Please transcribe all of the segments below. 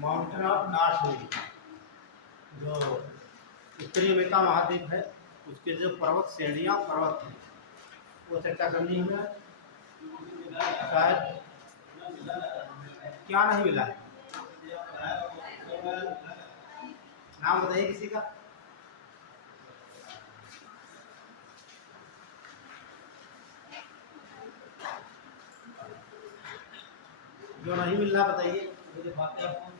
Mountain of north wheel, जो उत्तरी America महाद्वीप है उसके जो पर्वत श्रेणियाँ पर्वत हैं वो चर्चा करनी है। शायद क्या नहीं मिला है, नाम बताइए किसी का। जो नहीं मिल रहा बताइए, मुझे बातें आपको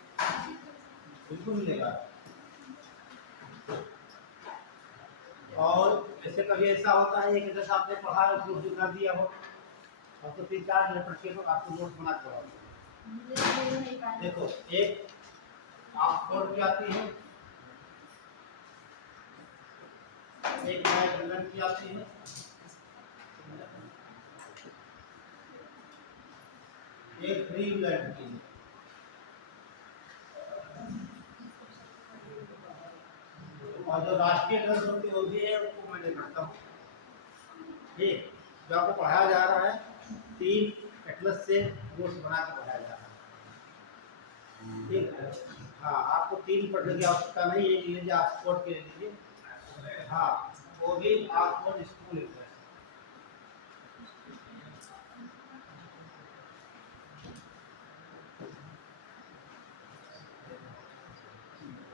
बिल्कुल मिलेगा। और जैसे कभी ऐसा होता है कि जैसे आपने पढ़ा है उसको दिखा दिया हो और तो 3-4 लेटर को आपको नोट बना के पढ़ाओ। देखो एक ऑक्सफोर्ड की आती है, एक मैकडलन की आती है, एक क्लीवलैंड की है। और जो राष्ट्रीय ग्रंथ होती है वो भी है, उसको मैंने पढ़ता हूँ। ठीक, जो आपको पढ़ाया जा रहा है 3 एटलस से नोट्स बना के पढ़ाया जा रहा है। ठीक है, हाँ आपको 3 पढ़ने की आवश्यकता नहीं, एक ले लीजिए ऑक्सफोर्ड के ले लीजिए। हाँ वो भी ऑक्सफोर्ड स्कूल है।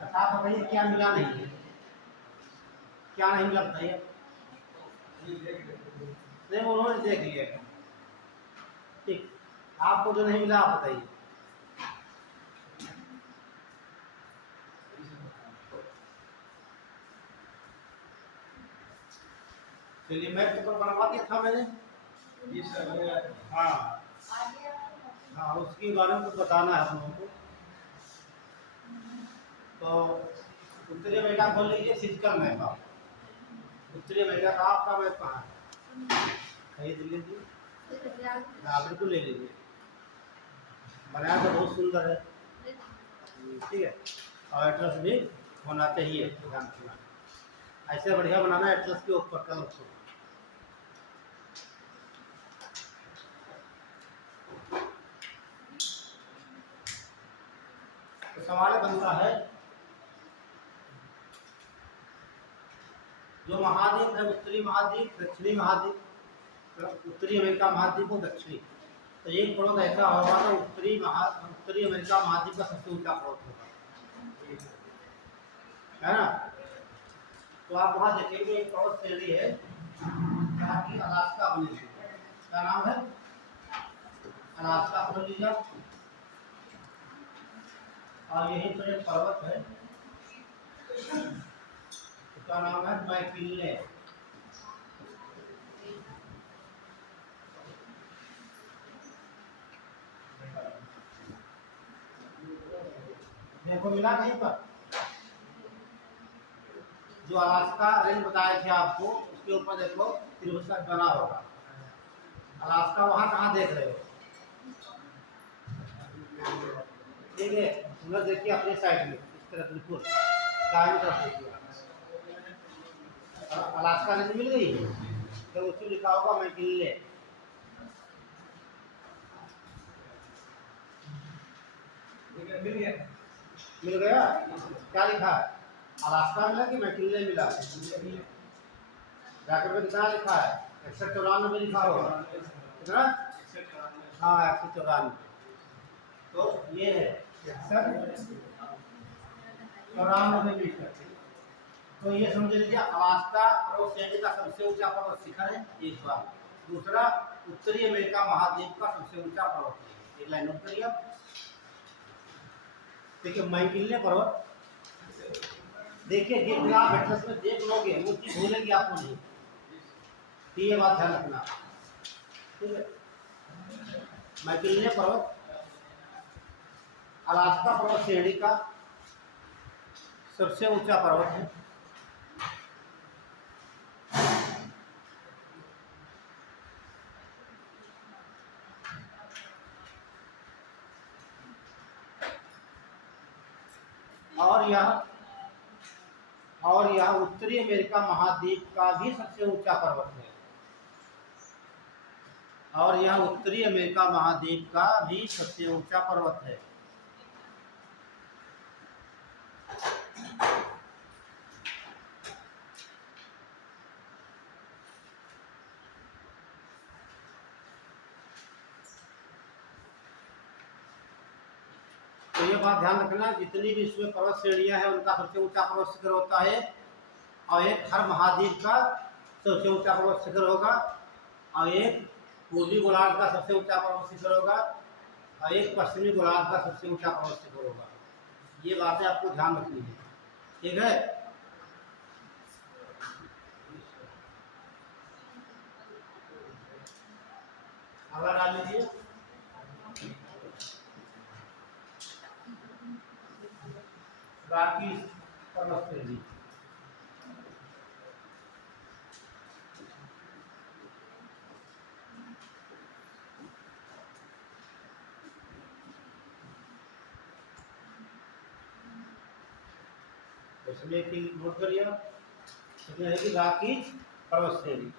अच्छा आप बताइए क्या मिला नहीं है, क्या नहीं मिला बताइए। नहीं उन्होंने देख लिया। ठीक, आपको जो नहीं मिला आप बताइए। चलिए मैं पेपर बनवा दिया था मैंने। हाँ हाँ उसके बारे में कुछ बताना है हम लोगों को। तो उत्तरी अमेरिका खोल लीजिए, फिजिकल मैप आप। उत्तरी अमेरिका का आपका मैप कहाँ है, खरीद लीजिए, बिल्कुल ले लीजिए। बनाया तो बहुत सुंदर है, ठीक है। और एड्रेस भी होना चाहिए, ध्यान रखना ऐसे बढ़िया बनाना एड्रेस के ऊपर का उसको। तो सवाल बनता है जो महाद्वीप है उत्तरी महाद्वीप दक्षिणी महाद्वीप, उत्तरी अमेरिका महाद्वीप और दक्षिणी, तो एक पर्वत ऐसा होगा तो उत्तरी अमेरिका महाद्वीप का सबसे ऊंचा पर्वत होगा, है ना। तो आप वहां देखेंगे एक पर्वत श्रेणी है जहाँ की अलास्का बनी हुई है। क्या नाम है, अलास्का खोल लीजिए। और यही पर एक पर्वत है, उसका नाम है मैकिन्ले। देखो मिला कहीं पर, जो अलास्का रेंज बताए थे आपको उसके ऊपर देखो त्रिभुज का बना होगा। अलास्का वहां कहाँ देख रहे हो, ठीक है उधर देखिए अपने साइड में इस तरफ बिल्कुल दाहिनी तरफ देखिए। अलास्का रेंज मिल गई तो उसमें लिखा होगा मैकिन्ले। मिल गया, क्या लिखा है, अलास्का मिला कि मैकिन्ले मिला, जाकर में कितना लिखा है 194 लिखा होगा, कितना, हाँ 194। तो ये है 194 मीटर। तो ये समझ लीजिए अलास्का पर्वत श्रेणी का सबसे ऊंचा पर्वत शिखर है एक बार। दूसरा उत्तरी अमेरिका महाद्वीप का सबसे ऊंचा पर्वत है, एक लाइन नोट करिए आप। देखिए मैकिन्ले पर्वत, देखिए जितने आप एड्रेस में देख लोगे वो चीज भूलेंगे आपको नहीं, ये बात ध्यान रखना, ठीक है। मैकिन्ले पर्वत अलास्का पर्वत श्रेणी का सबसे ऊंचा पर्वत है। और यह उत्तरी अमेरिका महाद्वीप का भी सबसे ऊंचा पर्वत है। और यह उत्तरी अमेरिका महाद्वीप का भी सबसे ऊंचा पर्वत है। तो ये बात ध्यान रखना, जितनी भी इसमें पर्वत श्रेणियां हैं उनका सबसे ऊंचा पर्वत शिखर होता है, और एक हर महाद्वीप का सबसे ऊंचा पर्वत शिखर होगा, और एक पूर्वी गोलार्ध का सबसे ऊंचा पर्वत शिखर होगा, और एक पश्चिमी गोलार्ध का सबसे ऊंचा पर्वत शिखर होगा। ये बातें आपको ध्यान रखनी है, ठीक है। अगला डाल लीजिए। रॉकीज पर्वत श्रेणी, इसमें एक नोट कर लिया, इसमें है कि रॉकीज पर्वत श्रेणी।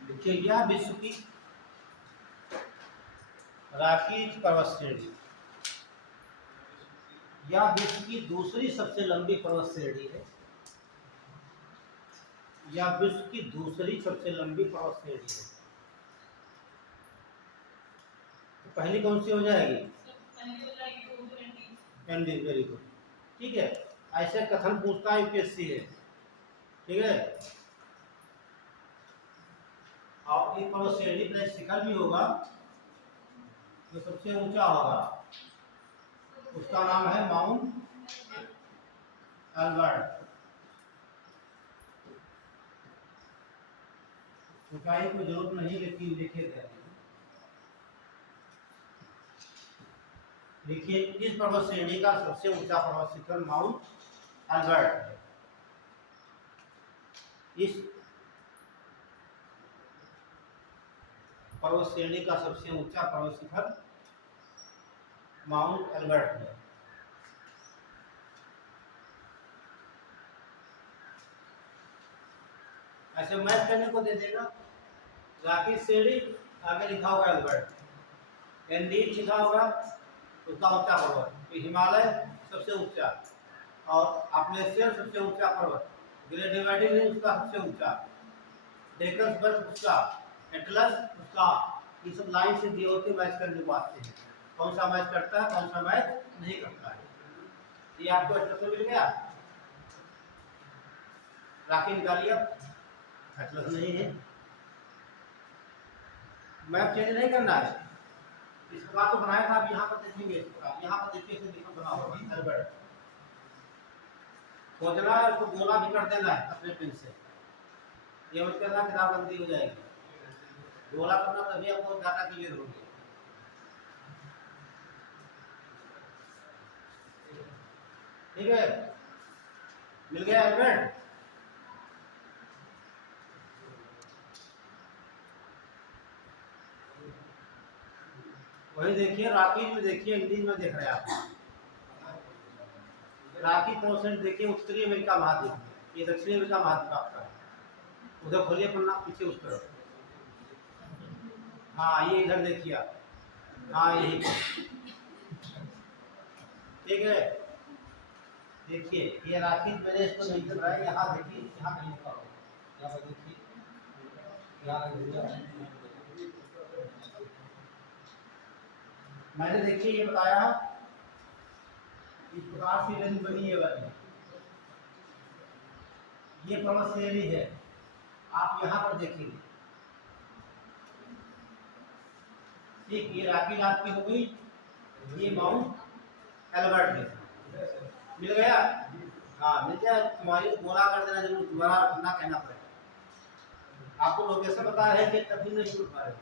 देखिए यह विश्व की रॉकीज पर्वत श्रेणी, यह विश्व की दूसरी सबसे लंबी पर्वत श्रेणी है। यह विश्व की दूसरी सबसे लंबी पर्वत श्रेणी है। तो पहली कौन सी हो जाएगी? एंडीज, वेरी गुड, ठीक है। ऐसे कथन पूछता है यूपीएससी है, ठीक है। और एक पर्वत श्रेणी प्लस शिखर भी होगा, जो सबसे ऊंचा होगा, उसका नाम है माउंट एल्बर्ट। ऊंचाई को जरूरत नहीं, लेकिन लिखे गए। देखिए इस पर्वत श्रेणी का सबसे ऊंचा पर्वत शिखर माउंट एल्बर्ट है। इस पर्वत श्रेणी का सबसे ऊंचा पर्वत शिखर माउंट एल्बर्ट है। ऐसे मैच करने को दे देगा, रॉकीज श्रेणी आगे लिखा होगा एल्बर्ट, एंडीज लिखा होगा उसका ऊंचा पर्वत, हिमालय सबसे ऊंचा, और अपलेशियर सबसे ऊंचा पर्वत, ग्रेट डिवाइडिंग रेंज उसका सबसे ऊंचा, डेक्कन बर्फ उसका, एटलस उसका। ये सब लाइन से दिए होते मैच करने को आते हैं, कौन सा मैच करता है कौन सा मैच नहीं करता है। ये आपको एटलस मिल गया, रॉकी निकालिए, एटलस नहीं है। मैप चेंज नहीं करना है, इस प्रकार तो बनाया था, आप यहाँ पर देखेंगे, आप यहाँ पर देखिए इसे लिखा बना होगा एल्बर्ट। खोजना है उसको गोला भी कर देना है अपने पेन से, ये मत करना किताब गंदी हो जाएगी, गोला करना तभी आपको डाटा क्लियर होगी। ठीक है, मिल गया एल्बर्ट। वही देखिए रॉकीज में, देखिए एंडीज में देख रहे हैं आप, रॉकी परसेंट देखिए उत्तरी अमेरिका महाद्वीप, ये दक्षिणी अमेरिका महाद्वीप आपका है। उधर खोलिए पन्ना पीछे उस तरफ, हाँ ये इधर देखिए आप, हाँ यही, ठीक है। देखिए ये रॉकीज मैंने इसको नहीं कर रहा है, यहाँ देखिए, यहाँ कहीं लिखा होगा, यहाँ पर देखिए, मैंने देखिए ये बताया इस प्रकार से रेंज बनी है वाली, ये पर्वत श्रेणी है, आप यहाँ पर देखेंगे, ठीक, ये रॉकी आपकी हो गई, ये माउंट एल्बर्ट है, मिल गया। हाँ मिल गया, तुम्हारी गोला कर देना जरूर, दोबारा ना कहना पड़ेगा, आपको लोकेशन बता रहे हैं तभी नहीं जुड़ पा रहे,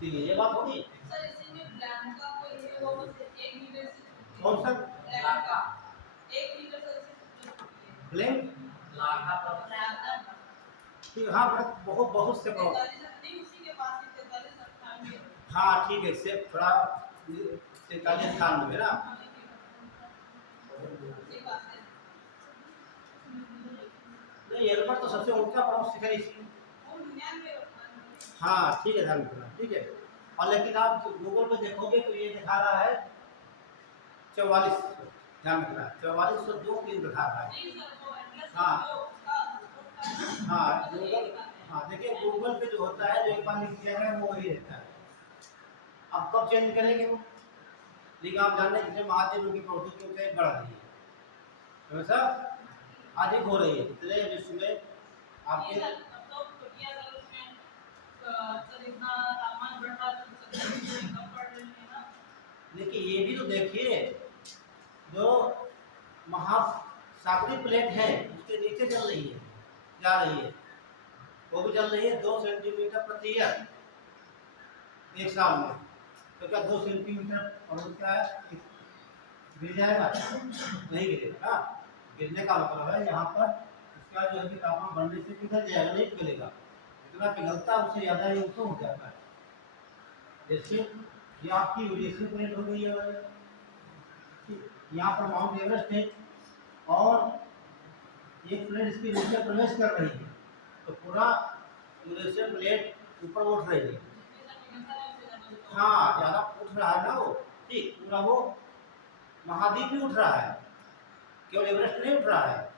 ठीक है ये बात होगी। कौन सा ब्लैंक, हाँ बहुत बहुत से बहुत, हाँ ठीक है, से थोड़ा 43-98 ना, नहीं एल्बर्ट तो सबसे ऊंचा पर्वत शिखर इसी, हाँ ठीक है, ध्यान रखना, ठीक है। और लेकिन आप गूगल पे देखोगे तो ये दिखा रहा है 44, ध्यान रखना 4402 दिखा रहा है। हाँ हाँ गूगल, हाँ देखिए गूगल पे जो होता है जो एक बार लिख दिया है वो वही रहता है। अब कब चेंज करेंगे वो, लेकिन आप जान रहे हैं महादेव की प्रवृत्ति की ऊंचाई बढ़ रही है, हमेशा अधिक हो रही है, इतने विश्व में आपके लेकिन ये भी तो देखिए जो महासागरीय प्लेट है उसके नीचे चल रही है, जा रही है, वो भी चल रही है 2 सेंटीमीटर प्रति ईयर एक साल में। तो क्या 2 सेंटीमीटर और क्या है गिर जाएगा? नहीं गिरेगा ना। गिरने का मतलब है यहाँ पर उसका जो है कि तापमान बढ़ने से पिघल जाएगा, नहीं पिघलेगा। जितना पिघलता है उससे ज़्यादा ये ऊपर हो जाता है। जैसे ये आपकी यूरेशियन प्लेट हो गई है, यहाँ पर माउंट एवरेस्ट है और एक प्लेट इसके नीचे प्रवेश कर रही है, तो पूरा यूरेशियन प्लेट ऊपर उठ रही है। हाँ ज़्यादा उठ रहा है ना वो, ठीक, पूरा वो महाद्वीप भी उठ रहा है, केवल एवरेस्ट नहीं उठ रहा है,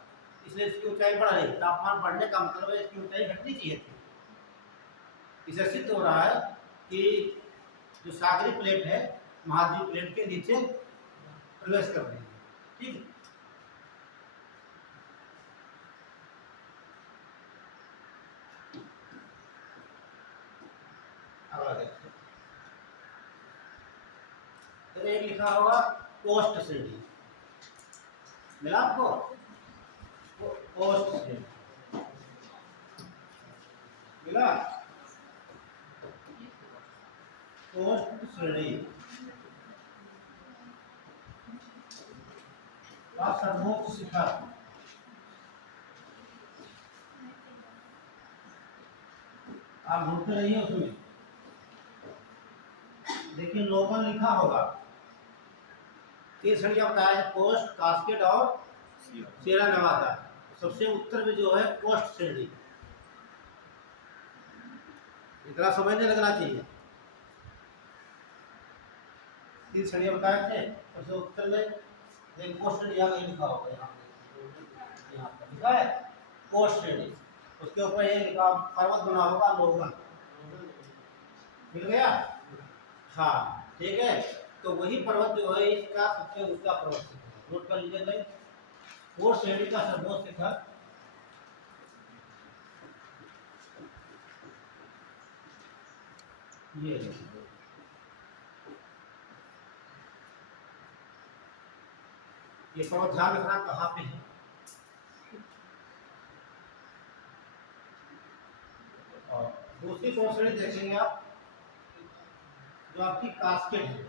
इसलिए इसकी ऊंचाई बढ़ रही है। तापमान बढ़ने का मतलब है इसकी ऊंचाई घटनी चाहिए थी। इसे सिद्ध हो रहा है कि जो सागरीय प्लेट है महाद्वीप प्लेट के नीचे प्रवेश कर रही है, ठीक है। तो एक लिखा होगा कोस्ट श्रेणी, मिला आपको? कोस्ट श्रेणी मिला, कोस्ट श्रेणी का सर्वोच्च शिखर, आप ढूंढते रहिए उसमें, देखिए लोकल लिखा होगा। 3 श्रेणियां बताया है, कोस्ट, कास्केड और सियरा नेवादा। सबसे उत्तर में जो है कोस्ट श्रेणी, इतना समझने लगना चाहिए। 3 श्रेणियां बताए थे, सबसे उत्तर में एक कोस्ट श्रेणी यहाँ कहीं लिखा होगा, यहाँ पर लिखा है कोस्ट श्रेणी, उसके ऊपर ये लिखा पर्वत बना होगा लोगन, मिल गया? हाँ ठीक है, तो वही पर्वत जो है इसका सबसे ऊंचा पर्वत है, नोट कर लीजिए भाई। कोस्ट श्रेणी का सर्वोच्च शिखर ये है, ये पर्वत ध्यान रखना कहाँ पे है। और दूसरी कोस्ट श्रेणी देखेंगे आप जो आपकी कास्केड है,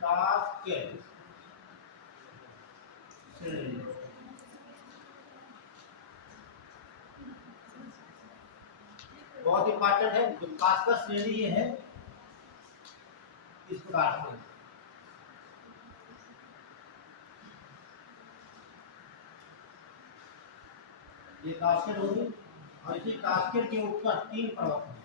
कास्केड श्रेणी, बहुत इंपॉर्टेंट है। जो कास्केड श्रेणी ये है इस प्रकार से, ये कास्केड होगी और इसी कास्केड के ऊपर 3 पर्वत हैं।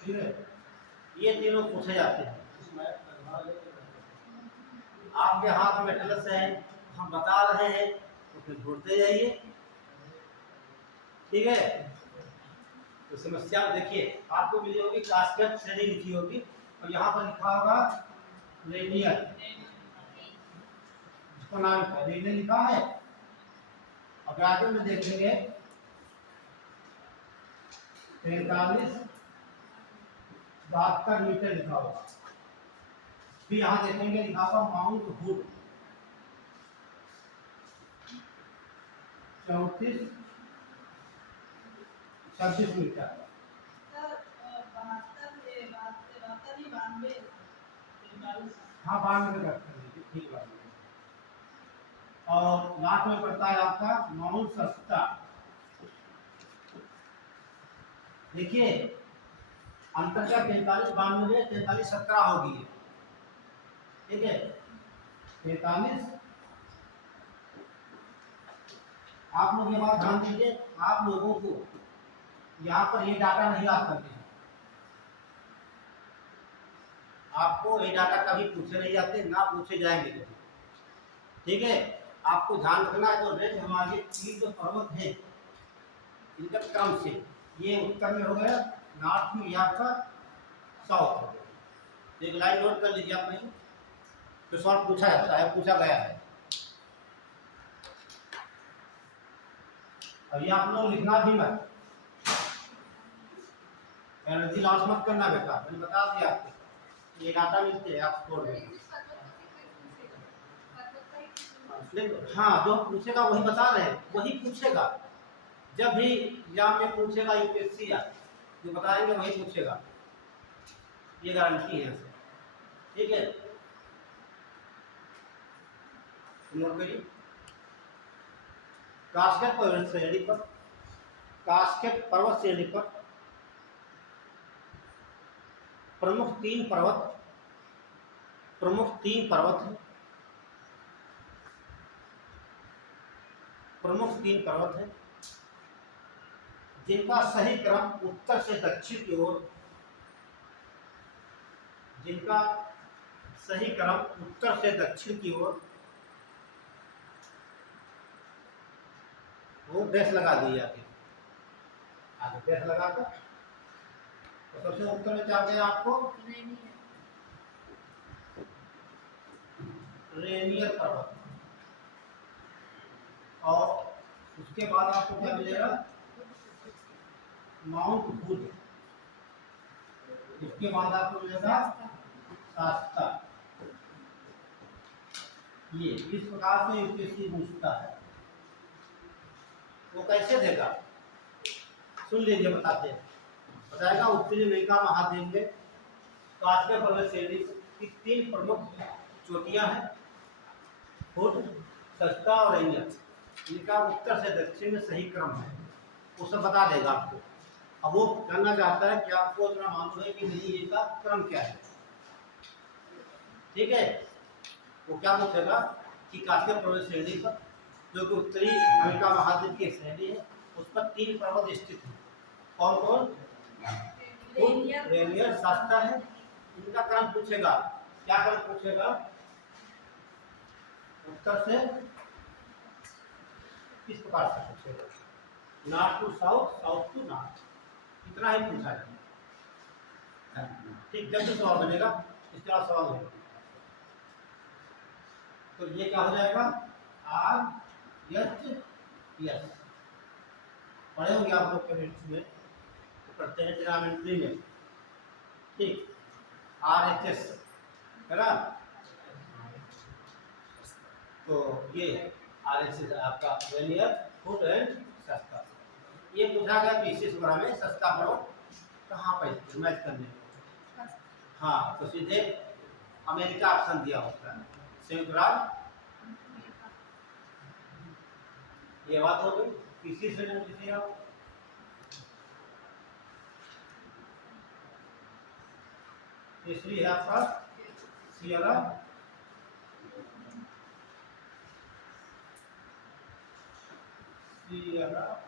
ठीक है, ये तीनों पूछे जाते हैं। आपके हाथ में एटलस है, हम बता रहे हैं तो फिर ढूंढते जाइए, ठीक है। तो समस्या देखिए आपको मिली होगी कास्केड श्रेणी लिखी होगी और यहाँ पर लिखा होगा रेनियर, इसका नाम रेनियर लिखा है। और आगे में देखेंगे 43-72 मीटर लिखा होगा। फिर यहाँ देखेंगे लिखा होगा माउंट हुड 34-26 मीटर। हाँ 92 करते हैं, ठीक बात है। और लास्ट में पड़ता है आपका माउंट सस्ता। देखिए अंतर क्या 43 92 43 17 होगी ये, ठीक है। 43, आप लोग ये बात ध्यान दीजिए, आप लोगों को यहाँ पर ये डाटा नहीं याद करते हैं, आपको ये डाटा कभी पूछे नहीं जाते, ना पूछे जाएंगे कभी, ठीक है। आपको ध्यान रखना है जो रेंज हमारे तीन जो पर्वत है इनका क्रम से, ये उत्तर में हो गया, नॉर्थ में यहाँ का साउथ हो गया। एक लाइन नोट कर लीजिए आप, नहीं तो सवाल पूछा जाता है, पूछा गया है। अब ये आप लोग लिखना भी मत, एनर्जी लॉस मत करना बेटा, मैंने बता दिया आपको, ये डाटा मिलते हैं आप छोड़ दें। हाँ, जो पूछेगा वही बता रहे हैं, वही पूछेगा, जब भी एग्जाम में पूछेगा यूपीएससी या जो बताएंगे वही पूछेगा, ये गारंटी है, ठीक है। नोट करिए, कास्केड पर्वत श्रेणी पर, कास्केड पर्वत श्रेणी पर प्रमुख तीन पर्वत हैं, प्रमुख तीन पर्वत हैं जिनका सही क्रम उत्तर से दक्षिण की ओर, जिनका सही क्रम उत्तर से दक्षिण की ओर, वो डैश लगा दी जाती है, आगे डैश लगाकर। तो सबसे उत्तर में क्या गया आपको, रेनियर पर्वत, और उसके बाद आपको क्या मिलेगा, माउंट हुड, इसके बाद आपको मिलेगा शास्ता। ये इस प्रकार से यूपीएससी पूछता है, वो कैसे देगा सुन लीजिए, बताते हैं। बताएगा उत्तरी अमेरिका महाद्वीप में कास्केड पर्वत श्रेणी की तीन प्रमुख चोटियां हैं, हुड, सस्ता और रेनियर, इनका उत्तर से दक्षिण में सही क्रम है, वो सब बता देगा आपको। अब वो जानना चाहता है कि आपको इतना मालूम है कि नहीं इनका क्रम क्या है, ठीक है। वो क्या पूछेगा कि कास्केड पर्वत श्रेणी पर, जो कि उत्तरी अमेरिका महाद्वीप की श्रेणी है, उस पर तीन पर्वत स्थित हैं, कौन कौन, रेनियर, सस्ता है, इनका क्रम पूछेगा, क्या क्रम पूछेगा, उत्तर से किस प्रकार से पूछेगा, north to south, south to north, इतना ही पूछा जाए, ठीक। जब भी सवाल बनेगा इस तरह सवाल होगा, तो ये क्या हो जाएगा, आर एच एस, पढ़े होंगे आप लोग केमिस्ट्री में, पढ़ते हैं ट्रिग्नोमेट्री में, ठीक। आर एच एस है ना, तो ये आर एच एस आपका रेनियर, हुड एंड सस्ता। ये पूछा गया पीसीएस वगैरह में, सस्ता पर्वत कहाँ पर मैच करने में, हाँ, तो सीधे अमेरिका ऑप्शन दिया होता है, संयुक्त राज्य, ये बात हो गई। किसी से नहीं किसी आप, तीसरी है आपका सियरा, सियरा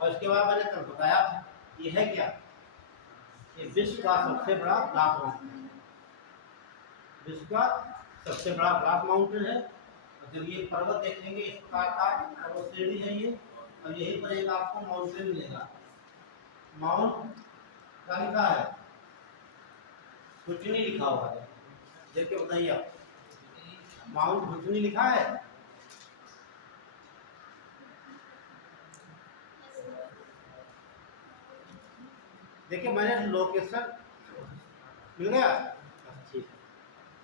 और इसके बाद मैंने कल बताया था, ये है क्या, ये विश्व का सबसे बड़ा ब्लॉक माउंटेन है, विश्व का सबसे बड़ा ब्लॉक माउंटेन है। और जब ये पर्वत देखेंगे इस प्रकार का पर्वत श्रेणी है ये, और यही पर एक आपको माउंटेन मिलेगा, माउंट क्या लिखा है, हुटनी लिखा हुआ है, देख के बताइए आप, माउंट हुटनी लिखा है, देखिए मैंने लोकेशन मिल गया, ठीक,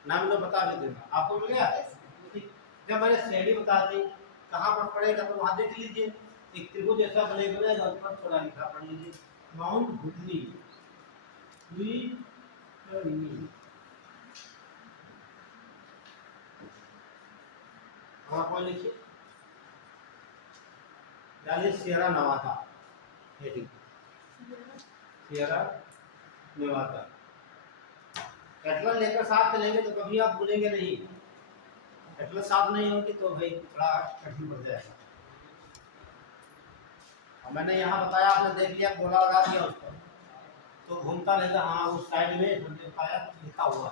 नाम तो बता भी दूंगा, आपको मिल गया, जब मैंने श्रेणी बता दी कहाँ पर पड़ेगा तो वहां देख लीजिए, एक त्रिभुज ऐसा बनेगा, उस पर थोड़ा लिखा पढ़ लीजिए, माउंट हुटनी, वहां पर लिखिए, यानी Sierra Nevada heading, Sierra Nevada. Atlas लेकर साथ चलेंगे तो कभी आप भूलेंगे नहीं, एटलस साथ नहीं होगी तो भाई थोड़ा कठिन पड़ जाएगा। और मैंने यहाँ बताया, आपने देख लिया, गोला लगा दिया उस पर तो घूमता रहेगा, हाँ उस साइड में हमने पाया लिखा हुआ,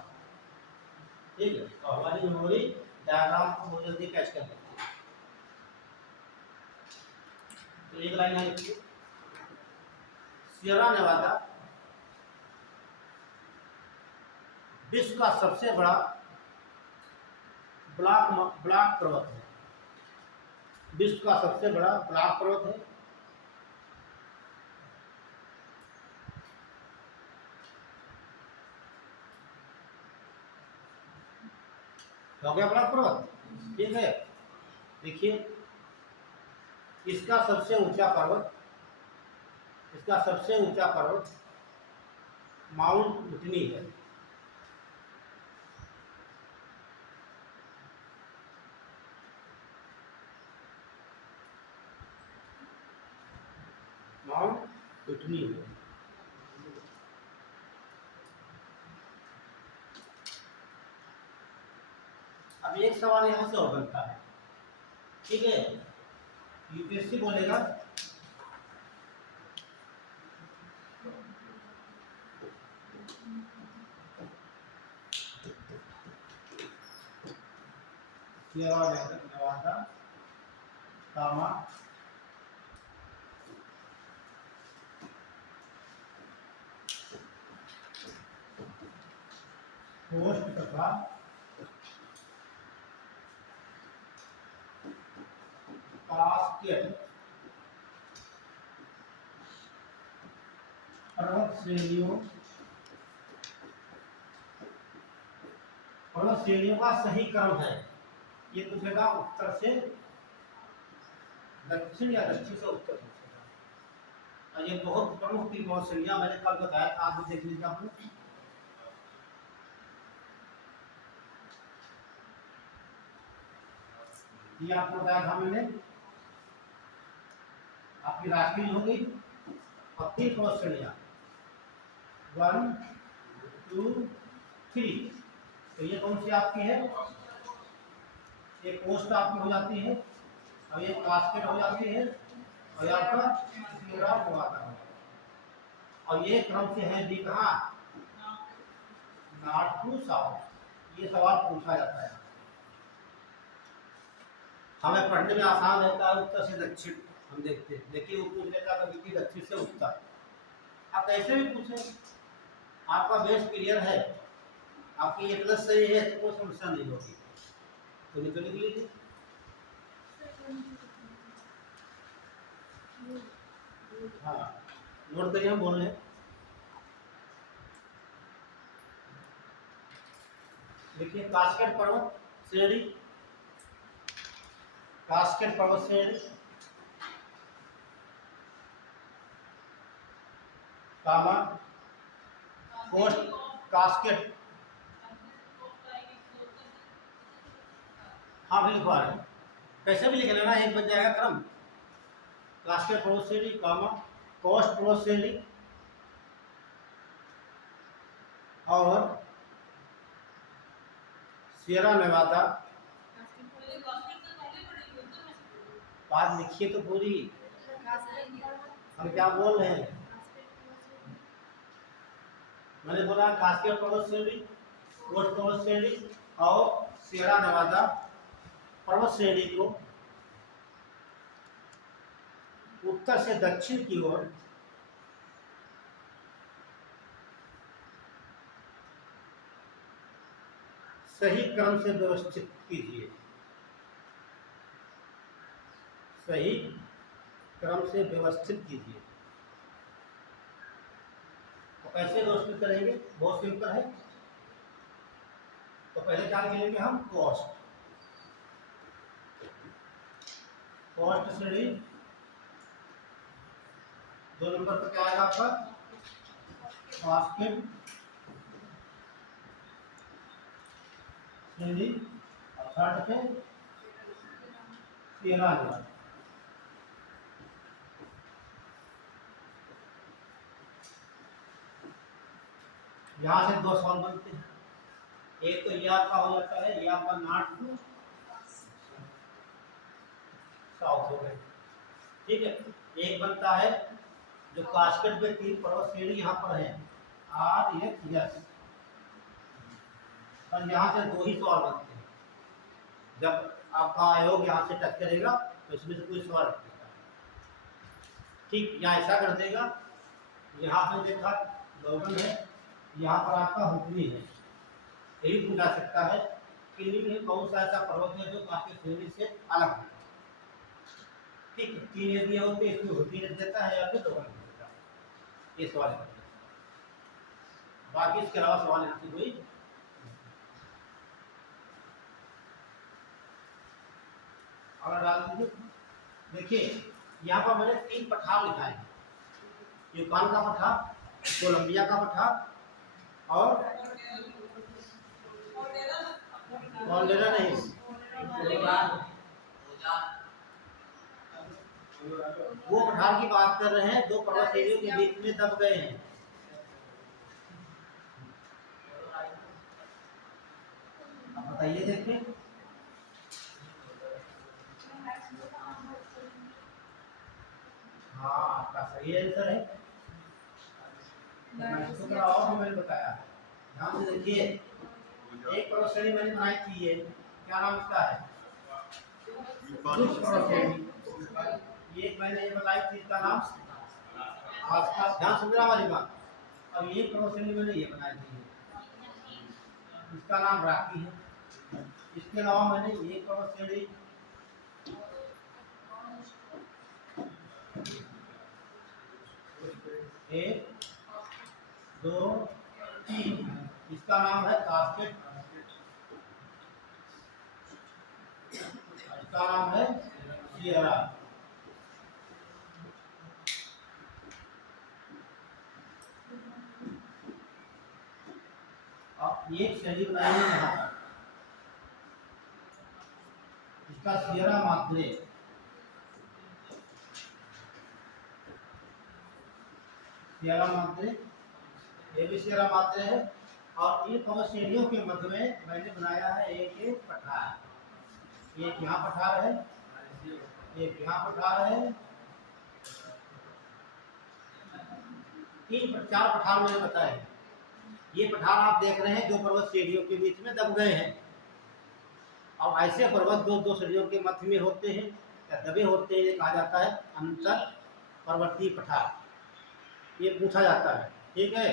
ठीक है। तो हमारी मेमोरी डायग्राम को बहुत जल्दी कैच कर लेती है। तो एक लाइन है लिखिए, सियरा नेवादा विश्व का सबसे बड़ा ब्लॉक पर्वत है, विश्व का सबसे बड़ा ब्लॉक पर्वत है। हो गया ब्लॉक पर्वत, ठीक है। देखिए इसका सबसे ऊंचा पर्वत, इसका सबसे ऊंचा पर्वत माउंट मुटनी है। माउंट मुटनी है। अब एक सवाल यहां से और बनता है, ठीक है। यूपीएससी बोलेगा नेवादा कामा पोस्ट तथा कास्केड पर्वत श्रेणियों का सही क्रम है। ये पूछेगा उत्तर से दक्षिण या दक्षिण से उत्तर पूछेगा। और ये बहुत प्रमुख 3 पर्वत श्रेणियां मैंने कल बताया था, आज भी देख लीजिए आप लोग। ये आपको बताया था मैंने, आपकी राशि हो गई और 3 पर्वत श्रेणियां 1 2 3। तो ये कौन सी आपकी है, ये कोस्ट आपकी हो जाती है, और ये कास्केड हो जाती है, और यहाँ पर सियरा नेवादा है। और ये क्रम से है भी कहाँ, नॉर्थ टू साउथ। ये सवाल पूछा जाता है, हमें पढ़ने में आसान रहता है, उत्तर से दक्षिण हम देखते हैं, लेकिन वो पूछ लेता कभी कि दक्षिण से उत्तर। आप कैसे भी पूछें, आपका बेस क्लियर है, आपकी एटलस सही है तो कोई समस्या नहीं होगी। तो निकल लीजिए। हाँ नोट करिए, हम बोल रहे हैं। देखिए कास्केड पर्वत श्रेणी, कास्केड पर्वत श्रेणी कामा कोस्ट कास्केड, हाँ भी लिखवा रहे हैं, कैसे भी लिख लेना, एक बन जाएगा क्रम। कास्केड पर्वत श्रेणी कामा कोस्ट पर्वत श्रेणी और सियरा नेवादा। बात लिखिए तो पूरी, हम क्या बोल रहे हैं। मैंने बोला कास्केड पर्वत श्रेणी, कोस्ट पर्वत श्रेणी और सियरा नेवादा पर्वत श्रेणी को उत्तर से दक्षिण की ओर सही क्रम से व्यवस्थित कीजिए, सही क्रम से व्यवस्थित कीजिए। तो कैसे व्यवस्थित करेंगे, बहुत सिंपल है। तो पहले क्या लिखेंगे हम, कॉस्ट, कॉस्ट श्रेणी 2 नंबर पर क्या आएगा आपका, कास्केड श्रेणी, और थर्ड पे सियरा नेवादा। यहाँ से दो सवाल बनते हैं। एक तो ये आपका हो जाता है, ये आपका नॉर्थ टू साउथ हो गए, ठीक है। एक बनता है जो कास्केड पे 3 पर्वत श्रेणी यहाँ पर है आर एक्स यस, पर यहाँ से 2 ही सवाल बनते हैं। जब आपका आयोग यहाँ से टच करेगा तो इसमें से कोई सवाल रख देगा, ठीक। यहाँ ऐसा कर देगा, यहाँ पे देखा लोगन है, यहाँ पर आपका हुक्मी है, यही पूछा सकता है कि में कौन सा ऐसा पर्वत है जो काफी श्रेणी से अलग है, ठीक है। 3 यदि होते इसमें हुक्मी लिख देता है या फिर लोगन लिख देता है, ये सवाल है। बाकी इसके अलावा सवाल यहाँ से कोई और डाल दीजिए। देखिए यहाँ पर मैंने 3 पठार लिखा है, यूकान का पठार, कोलंबिया का पठार और कॉलडेरा नहीं, वो पठार की बात कर रहे हैं, 2 पर्वत श्रेणियों के बीच में दब गए हैं। अब बताइए, देखिए हाँ आपका सही आंसर है। इसको थोड़ा और मैंने बताया, ध्यान से देखिए। एक पर्वत श्रेणी मैंने बनाई थी, ये क्या नाम इसका है, पर्वत श्रेणी। ये मैंने ये बताई थी, इसका नाम आस्था, ध्यान सुनना वाली बात। अब ये पर्वत श्रेणी मैंने ये बनाई थी, इसका नाम राखी है। इसके अलावा मैंने एक पर्वत श्रेणी एक, दो, तीन, इसका नाम है कास्केड, इसका नाम है सियरा। अब एक श्रेणी बनाई है यहाँ पर, इसका सियरा मात्रे, सियरा मात्रे, ये भी सियरा मात्रे है। और इन पर्वत श्रेणियों के मध्य में मैंने बनाया है एक पठार, एक यहाँ पठार है, एक यहाँ पठार है, 4 पठार मैंने बताए। ये पठार आप देख रहे हैं जो पर्वत श्रेणियों के बीच में दब गए हैं। और ऐसे पर्वत 2 श्रेणियों के मध्य में होते हैं या दबे होते हैं, ये कहा जाता है अंतर पर्वतीय पठार, ये पूछा जाता है, ठीक है।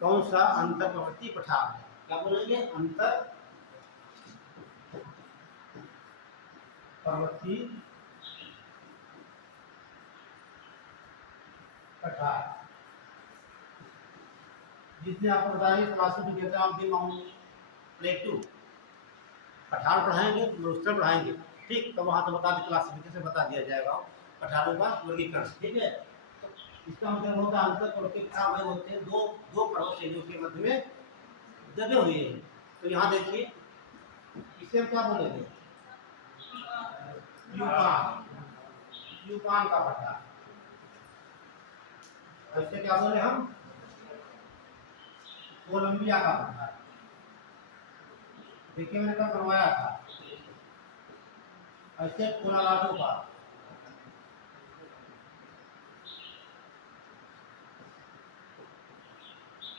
कौन सा अंतर पर्वतीय पठार है, क्या बोलेंगे, अंतर पर्वतीय पठार। जिसने आपको बताया क्लासिफिकेशन ऑफ द माउंट प्लेटू, पठार पढ़ाएंगे मरुस्थल पढ़ाएंगे, ठीक। तो वहाँ तो बता दें, क्लासिफिकेशन बता दिया जाएगा पठारों का वर्गीकरण, ठीक है। तो इसका मतलब होता है अंतर पर्वतीय पठार वह होते हैं 2 पर्वत श्रेणियों के मध्य में दबे हुए हैं। तो यहाँ देखिए, इसे हम क्या बोलेंगे, यूकान, यूकान का पठार। ऐसे क्या बोले हम, कोलंबिया का पठार। देखिए मैंने कब बनवाया था, ऐसे कोलोराडो का,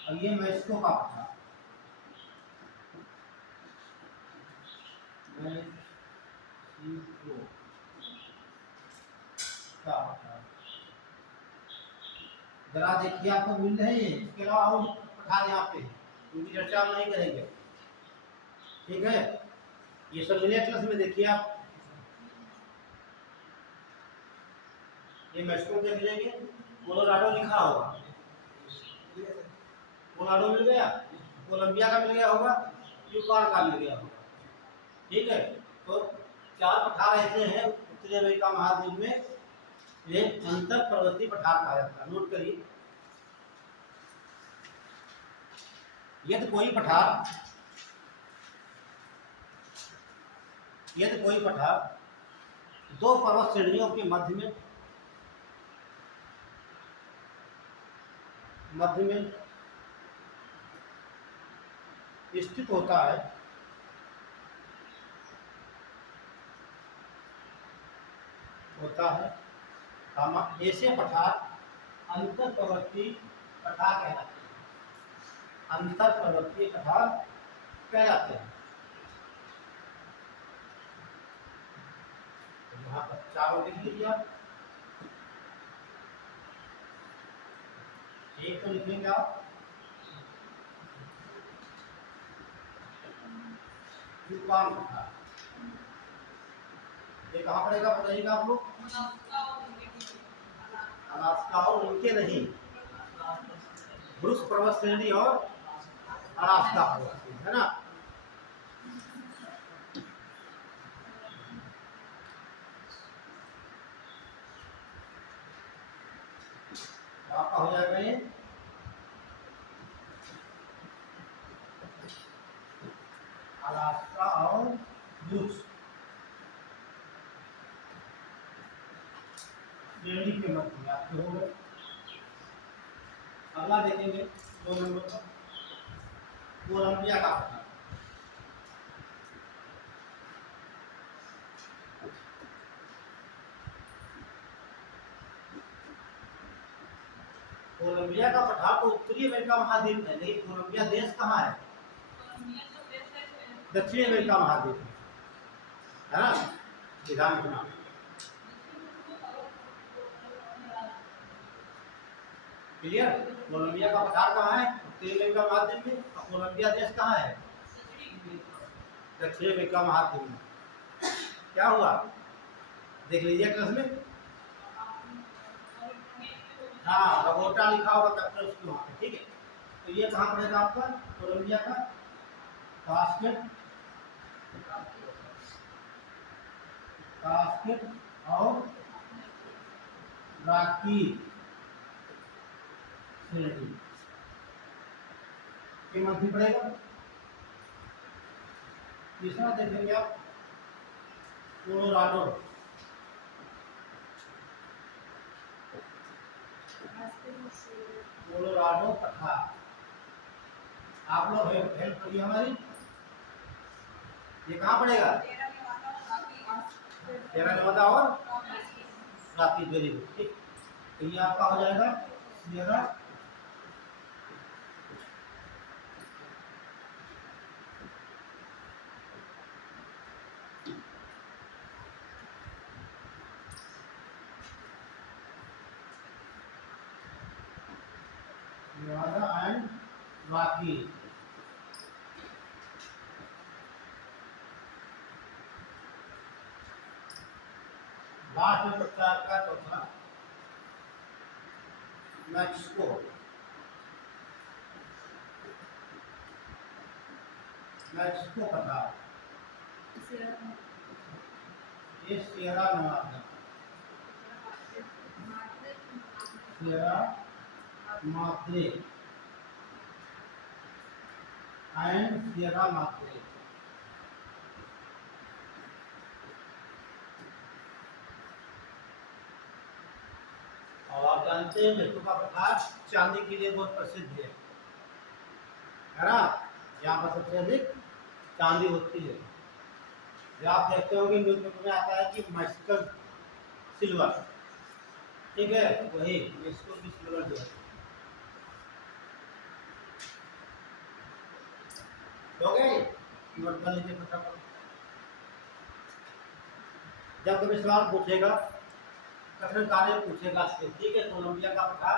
और ये मेक्सिको का पठार, मेक्सिको का पठार। जरा देखिए आपको मिल रहे हैं, इसके अलावा और पठार यहाँ पे, उनकी चर्चा हम नहीं करेंगे, ठीक है। ये सब मिले क्लास में, देखिए आप ये मेक्सिको देख लेंगे, कोलोराडो लिखा होगा, कोलोराडो मिल गया, कोलंबिया का मिल गया होगा, यूकान का मिल गया होगा, ठीक है। तो 4 पठार ऐसे हैं उत्तरी अमेरिका महाद्वीप में, ये अंतर पर्वतीय पठार कहा जाता है। नोट करिए, यदि कोई पठार 2 पर्वत श्रेणियों के मध्य में स्थित होता है, ऐसे पठार अंतर पर्वतीय पठार कहलाते हैं। अंतर पर्वतीय पठार कहलाते हैं। यहाँ पर चारों लिख लीजिए आप। एक तो लिखेंगे आप यूकान पठार। ये कहाँ पड़ेगा बताइएगा आप लोग? अलास्का और उनके नहीं, ब्रूस पर्वत श्रेणी और अलास्का पर्वत श्रेणी, है ना। आपका हो जाएगा ये अलास्का और ब्रूस श्रेणी के मध्य में आपके हो गए। अगला देखेंगे 2 नंबर पर कोलंबिया का पठार। कोलंबिया का पठार तो उत्तरी अमेरिका महाद्वीप है, लेकिन कोलंबिया देश कहाँ है? दक्षिण अमेरिका महाद्वीप है ना। ध्यान रखना। क्लियर? कोलंबिया का पठार कहाँ है? उत्तरी अमेरिका महाद्वीप में। और कोलंबिया देश कहाँ है? दक्षिण अमेरिका महाद्वीप में। क्या हुआ देख लीजिए क्लास में। हाँ, बगोटा लिखा होगा तब तक उसके वहाँ पे, ठीक है। तो ये कहाँ पड़ेगा आपका कोलंबिया का? कास्केड और रॉकी श्रेणी के मध्य पड़ेगा। तीसरा देखेंगे आप कोलोराडो। कोलोराडो पठार। आप लोग हेल्प करिए हमारी। ये कहाँ पड़ेगा? सेरा नेवादा और रॉकी। वेरी गुड, ठीक। तो ये आपका हो जाएगा सेरा नेवादा एंड रॉकी। लास्ट प्रकार का चौथा मैक्सिको। मैक्सिको पठार ये सेरा नेवादा, सेरा माद्रे एंड सेरा माद्रे। और आप जानते हैं मैक्सिको का पठार चांदी के लिए बहुत प्रसिद्ध है ना। यहाँ पर सबसे अधिक चांदी होती है। जो आप देखते होंगे न्यूज़पेपर में आता है कि मैक्सिकन सिल्वर, ठीक है, वही मैक्सिको की सिल्वर जो है। हो गए नोट कर लीजिए फटाफट। जब कभी सवाल पूछेगा कठिन कार्य पूछेगा इससे, ठीक है। कोलंबिया का पठार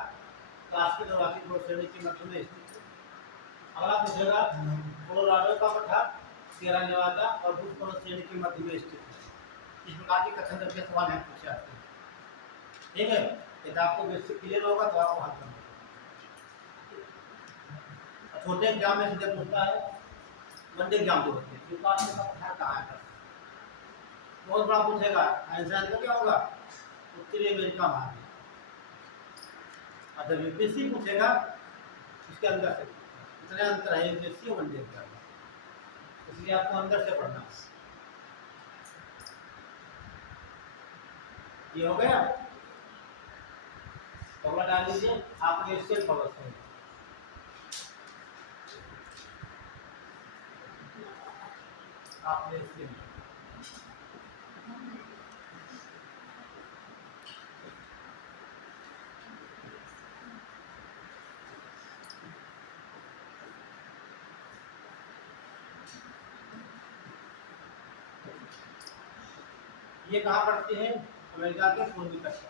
कास्केड और रॉकी पर्वत श्रेणी के मध्य में स्थित है। अगला पूछेगा कोलोराडो का पठार सेरा नेवादा और ब्रूस पर्वत श्रेणी के मध्य में स्थित है। इस प्रकार के कथन करके सवाल यहाँ पूछे जाते हैं, ठीक है। यदि आपको बेसिक क्लियर होगा तो आपको हल करना। छोटे एग्जाम में सीधे पूछता है, वनडे एग्जाम जो होते हैं का पठार कहाँ है, बहुत बड़ा पूछेगा। आंसर क्या होगा? उत्तरी अमेरिका महाद्वीप। और जब यूपीएससी पूछेगा इसके अंदर से इतने अंतर है यूपीएससी और वनडे एग्जाम, इसलिए आपको अंदर से पढ़ना। ये हो गया। तो डाल लीजिए आपके इससे पर्वत श्रेणी। आपने इसके लिए ये कहाँ पड़ते हैं? अमेरिका के पूर्वी तट।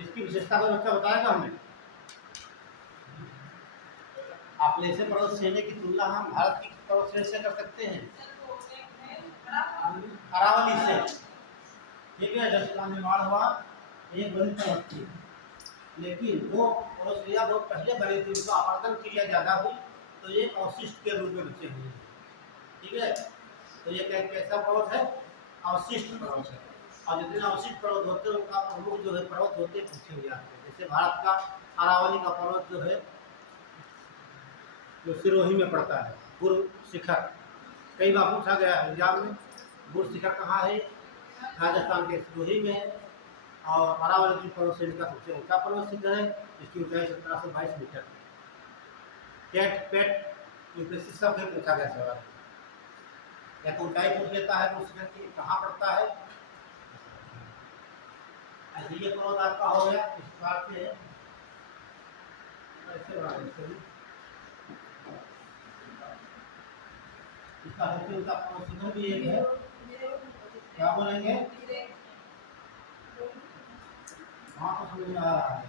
इसकी विशेषता को बच्चा बताएगा हमें। आपलेशियन पर्वत श्रेणी की तुलना हम भारत की पर्वत श्रेणी से कर सकते हैं, अरावली से। ठीक है, जब इसका निर्माण हुआ एक बड़ी पर्वत थी, लेकिन वो पर्वत श्रेणियां बहुत पहले बनी थी, उनका आवर्तन क्रिया ज्यादा हुई तो ये अवशिष्ट के रूप में बचे हुए हैं। ठीक है, तो ये कैसा पर्वत है? अवशिष्ट पर्वत है। और जितने अवशिष्ट पर्वत होते हैं उनका प्रमुख जो है पर्वत होते हैं पूछे हुए आते हैं। जैसे भारत का अरावली का पर्वत जो है जो सिरोही में पड़ता है, पूर्व शिखर, कई बार पूछा गया है एग्जाम में। पूर्व शिखर कहाँ है? राजस्थान के सिरोही में। और अरावली की पर्वत श्रेणी का सबसे ऊंचा पर्वत शिखर है, जिसकी ऊंचाई 1722 मीटर। कैट पेट यूपीएससी सब में पूछा गया सवाल, या तो ऊंचाई पूछ लेता है तो शिखर की कहाँ पड़ता है। ये पर्वत आपका हो गया, इस प्रकार से ऐसे बना देते। इसका सबसे ऊंचा पर्वत शिखर भी एक है, क्या बोलेंगे? हाँ तो समझ में आ रहा है।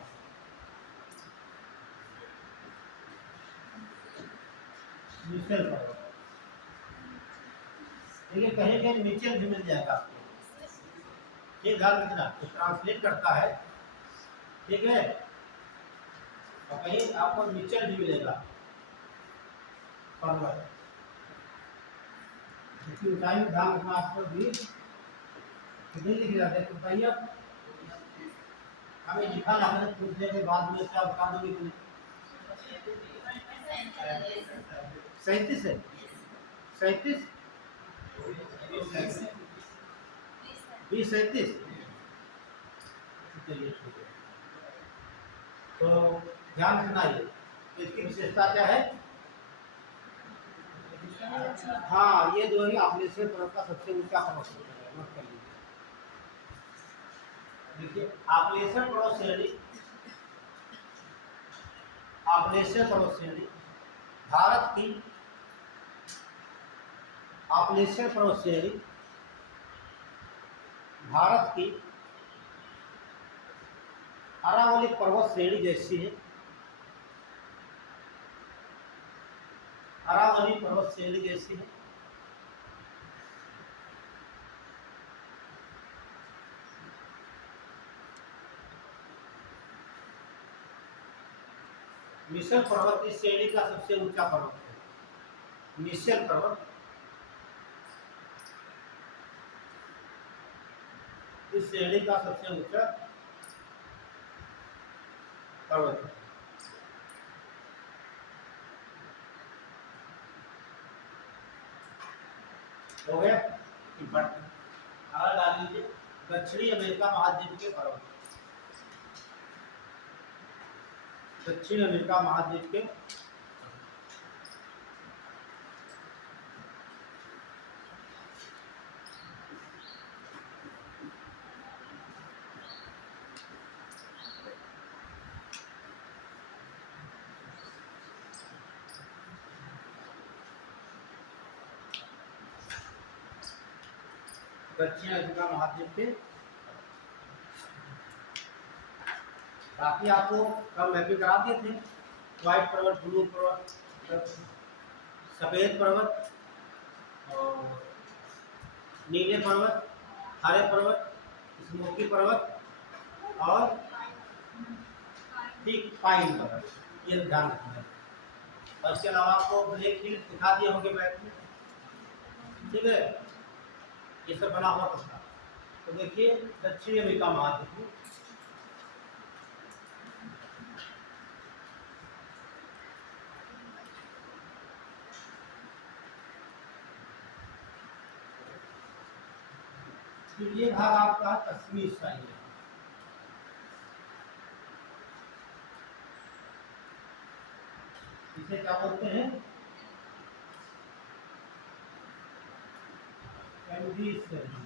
मिचेल पर्वत, देखिए कहीं कहीं मिचेल भी मिल जाएगा आपको। ये ध्यान रखना, तो ट्रांसलेट करता है। ठीक है, और कहीं आपको मिचेल भी मिलेगा पर्वत। इसकी ऊंचाई में ध्यान रखना आपको भी कितनी लिखी जाती है, तो बताइए हमें लिखा ना, मैंने पूछने के बाद में क्या बता दोगे तुम? 37 है, 37 2037। तो ध्यान रखना ये, इसकी विशेषता क्या है? हाँ, ये जो है आपलेशियन पर्वत का सबसे ऊंचा पर्वत है, नोट कर लीजिए। देखिए आपलेशियन पर्वत श्रेणी, आपलेशियन पर्वत श्रेणी भारत की, आपलेशियन पर्वत श्रेणी भारत की अरावली पर्वत श्रेणी जैसी है। अरावली पर्वत श्रेणी जैसी है। मिसल पर्वत इस श्रेणी का सबसे ऊंचा पर्वत है। मिसल पर्वत इस श्रेणी का सबसे ऊंचा पर्वत है। हो गया, डाल लीजिए दक्षिणी अमेरिका महाद्वीप के पर्वत, दक्षिण अमेरिका महाद्वीप के दक्षिण अमेरिका महाद्वीप के। बाकी आपको कल मैपिंग करा दिए थे, व्हाइट पर्वत, ब्लू पर्वत, सफेद पर्वत और नीले पर्वत, हरे पर्वत, स्मोकी पर्वत और ठीक पाइन पर्वत, ये ध्यान रखना है। और इसके अलावा आपको ब्लैक हिल दिखा दिए होंगे मैप में। ठीक है, ये सब बना हुआ था। तो देखिए दक्षिणी अमेरिका महाद्वीप, ये भाग आपका कश्मीर साइड है। इसे क्या बोलते हैं? एनडी श्रेणी।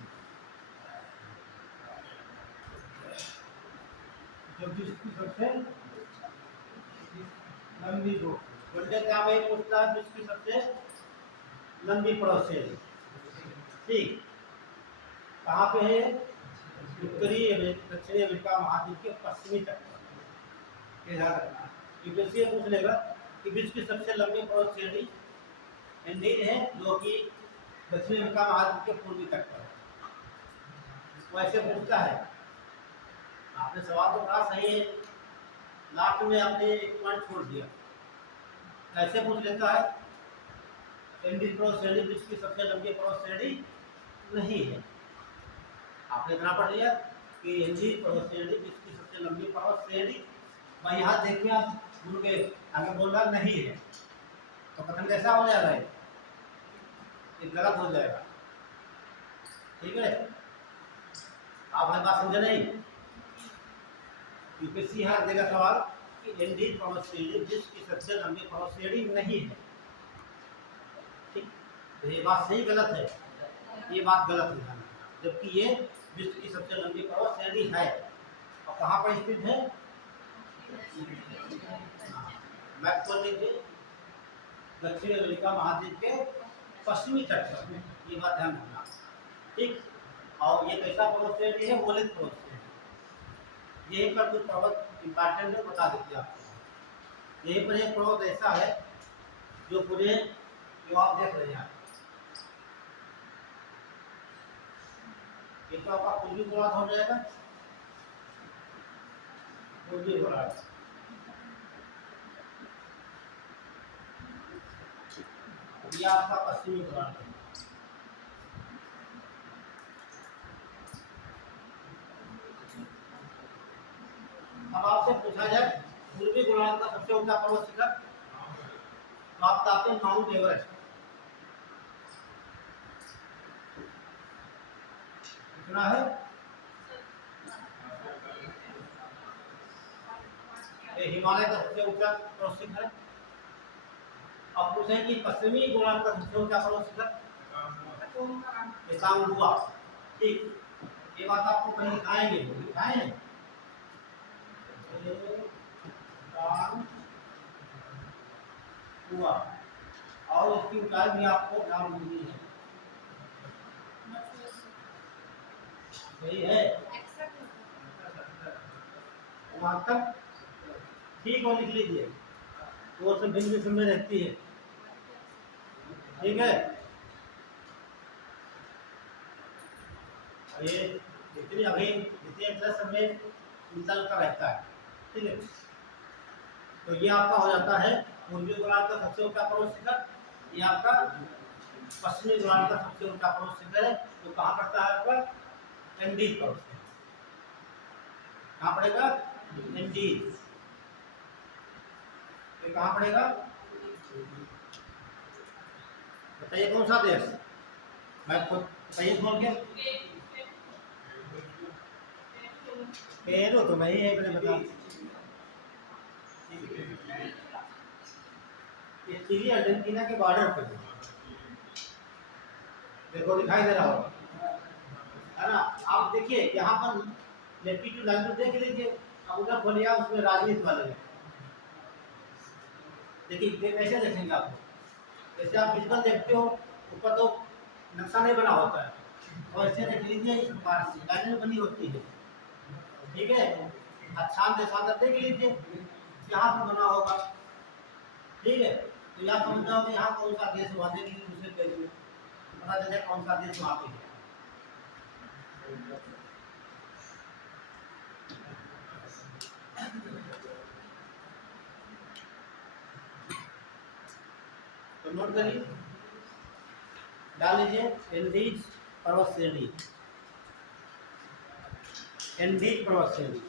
जो जिसकी सबसे लंबी जोड़, वनडे क्या भाई पूछता है जिसकी सबसे लंबी पड़ोस है। ठीक, कहाँ पे है? उत्तरी दक्षिणी अमेरिका महाद्वीप के पश्चिमी तट पर। ये ध्यान रखना, यूपीएससी ये पूछ लेगा कि विश्व की सबसे लंबी पड़ोस श्रेणी एंडीज है, जो कि दक्षिणी अमेरिका महाद्वीप के पूर्वी तट पर। वो ऐसे पूछता है। आपने सवाल तो बड़ा सही है, लास्ट में आपने एक पॉइंट छोड़ दिया। ऐसे पूछ लेता है एंडीज पड़ोस श्रेणी विश्व की सबसे लंबी पड़ोस श्रेणी नहीं है। आपने इतना पढ़ लिया कि एंडीज पड़ोस श्रेणी विश्व की सबसे लंबी पड़ोस श्रेणी। मैं यहाँ देखिए आप भूल गए, आगे बोल रहा नहीं है, तो कथन कैसा हो जाएगा? ये गलत हो जाएगा। ठीक है, आप हमारी बात समझे नहीं? यूपीएससी यहाँ देगा सवाल कि एंडीज पड़ोस श्रेणी विश्व की सबसे लंबी पड़ोस श्रेणी नहीं है। ठीक, तो ये बात सही गलत है? ये बात गलत है, जबकि ये विश्व की सबसे लंबी पड़ोस श्रेणी है। और कहाँ पर स्थित है? मैप खोल लीजिए, दक्षिण अमेरिका महाद्वीप के पश्चिमी तट पर। ये बात ध्यान रखना। ठीक, और ये कैसा पड़ोस श्रेणी है? वोलित पड़ोस श्रेणी। यहीं पर कुछ पर्वत इंपॉर्टेंट है, बता देते आपको। यहीं पर एक पर्वत ऐसा है जो पूरे जो आप देख रहे हैं, ये तो आपका पूर्वी गोलार्ध हो जाएगा। पूर्वी गोलार्ध, ये आपका पश्चिमी गोलार्ध है। अब आपसे पूछा जाए पूर्वी गोलार्ध का सबसे ऊंचा पर्वत शिखर, तो आप बताते हैं माउंट एवरेस्ट। कितना है? ये हिमालय का सबसे ऊंचा पर्वत शिखर है। अब पूछें कि पश्चिमी गोलार्ध का सबसे ऊंचा पर्वत शिखर कांगुआ। ठीक, ये बात आपको कहीं दिखाएंगे, दिखाएं हुआ, और इसकी ऊंचाई भी आपको नाम मिली है। सही है, वहां तक ठीक है, लिख लीजिए। वो सब भिन्न विषम में रहती है। ठीक है, ये इतनी अभी इतने प्लस में मिलता रहता है। ठीक है, तो ये आपका हो जाता है पूर्वी गोलार्ध का सबसे ऊंचा पर्वत शिखर। ये आपका पश्चिमी गोलार्ध का सबसे ऊंचा पर्वत शिखर है, तो कहाँ पड़ता है आपका? एंडीज पर्वत शिखर। कहाँ पड़ेगा? एंडीज। ये कहाँ पड़ेगा? बताइए कौन सा देश? मैं खुद बताइए खोल के। पेरू तो नहीं है, मैंने बता। ये चिली अर्जेंटीना के बॉर्डर पे देखो, दिखाई दे रहा होगा, है ना? आप देखिए यहाँ पर लेटीट्यूड लैटिट्यूड देख लीजिए। अब उधर खोलिए, उसमें राजनीति वाले देखिए कैसे देखेंगे आपको। जैसे आप विजुअल देखते हो, ऊपर तो नक्शा नहीं बना होता है, और ऐसे देख लीजिए लाइनें बनी होती है। ठीक है, अच्छा देशांतर देख लीजिए, यहाँ पर बना होगा। ठीक है, तो यहाँ समझ जाओगे यहाँ कौन सा देश हुआ, देख लीजिए दूसरे पेज में पता चले कौन सा देश वहाँ पे है। तो नोट करिए, डाल लीजिए एंडीज पर्वत श्रेणी। एंडीज पर्वत श्रेणी,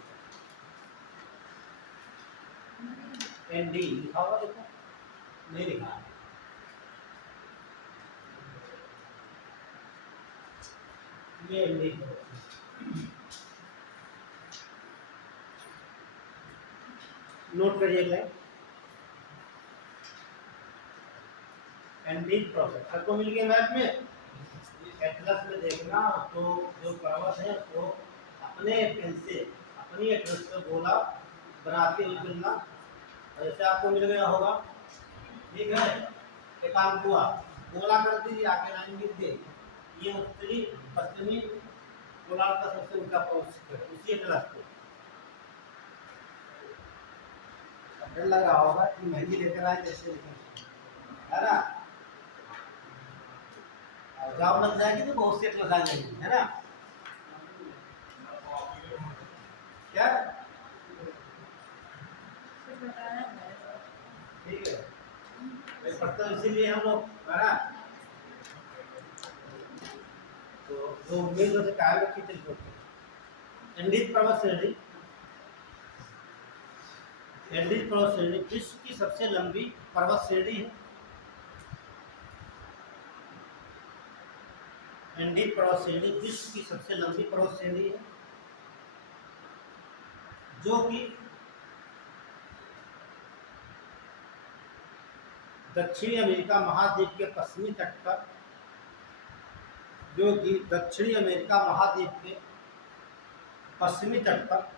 एनडी लिखा होगा, देखो नहीं लिखा है। ये एनडी नोट करिए। एंडीज प्रोसेस सबको मिल गया मैप में। एटलस में देखना तो जो पर्वत है वो अपने पेन से अपनी एटलस पे गोला बनाते हुए चलना, जैसे आपको मिल गया होगा। ठीक है, एक काम हुआ, गोला कर दीजिए, आगे लाइन लिख दे, ये उत्तरी पश्चिमी गोलार्ध का सबसे ऊंचा पर्वत है, उसी एटलस पे। डर लग रहा होगा कि महंगी लेकर आए जैसे है ना, जॉब लग जाएगी तो बहुत से एटलस आ जाएंगी, है ना। क्या ठीक है, पढ़ते इसीलिए हम लोग, है ना। तो जो उम्मीद से कायम रखी चल पड़ते। एंडीज पर्वत श्रेणी, एंडीज पर्वत श्रेणी विश्व की सबसे लंबी पर्वत श्रेणी है। एंडीज पर्वत श्रेणी विश्व की सबसे लंबी पर्वत श्रेणी है, जो कि दक्षिणी अमेरिका महाद्वीप के पश्चिमी तट पर, जो कि दक्षिणी अमेरिका महाद्वीप के पश्चिमी तट पर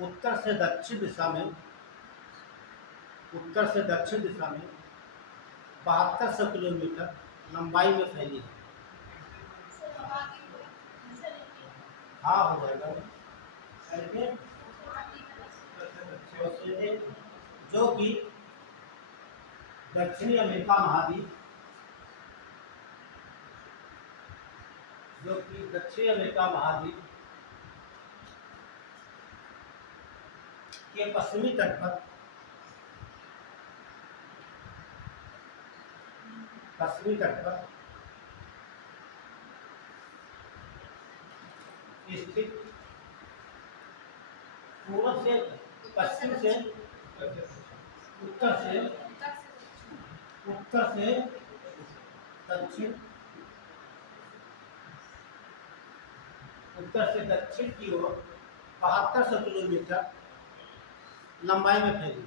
उत्तर से दक्षिण दिशा में, उत्तर से दक्षिण दिशा में 7200 किलोमीटर लंबाई में फैली है। हाँ हो जाएगा, जो कि दक्षिणी अमेरिका महाद्वीप, जो कि दक्षिणी अमेरिका महाद्वीप के पश्चिमी तट पर, पश्चिमी तट पर स्थित, पूर्व से पश्चिम से उत्तर से, उत्तर से दक्षिण, उत्तर से दक्षिण की ओर 7200 किलोमीटर लंबाई में फैली।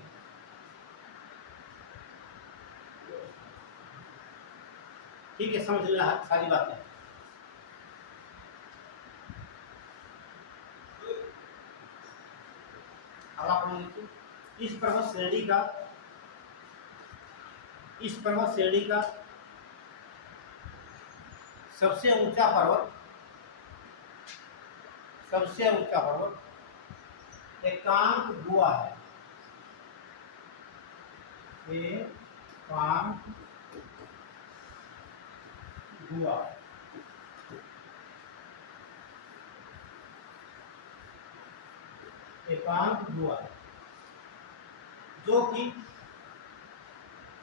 ठीक है, समझ लेना सारी बातें। अब आप लिखिए इस पर्वत श्रेणी का, इस पर्वत श्रेणी का सबसे ऊंचा पर्वत, सबसे ऊंचा पर्वत एकांकगुआ है। एकांकगुआ, एकांकगुआ, जो कि,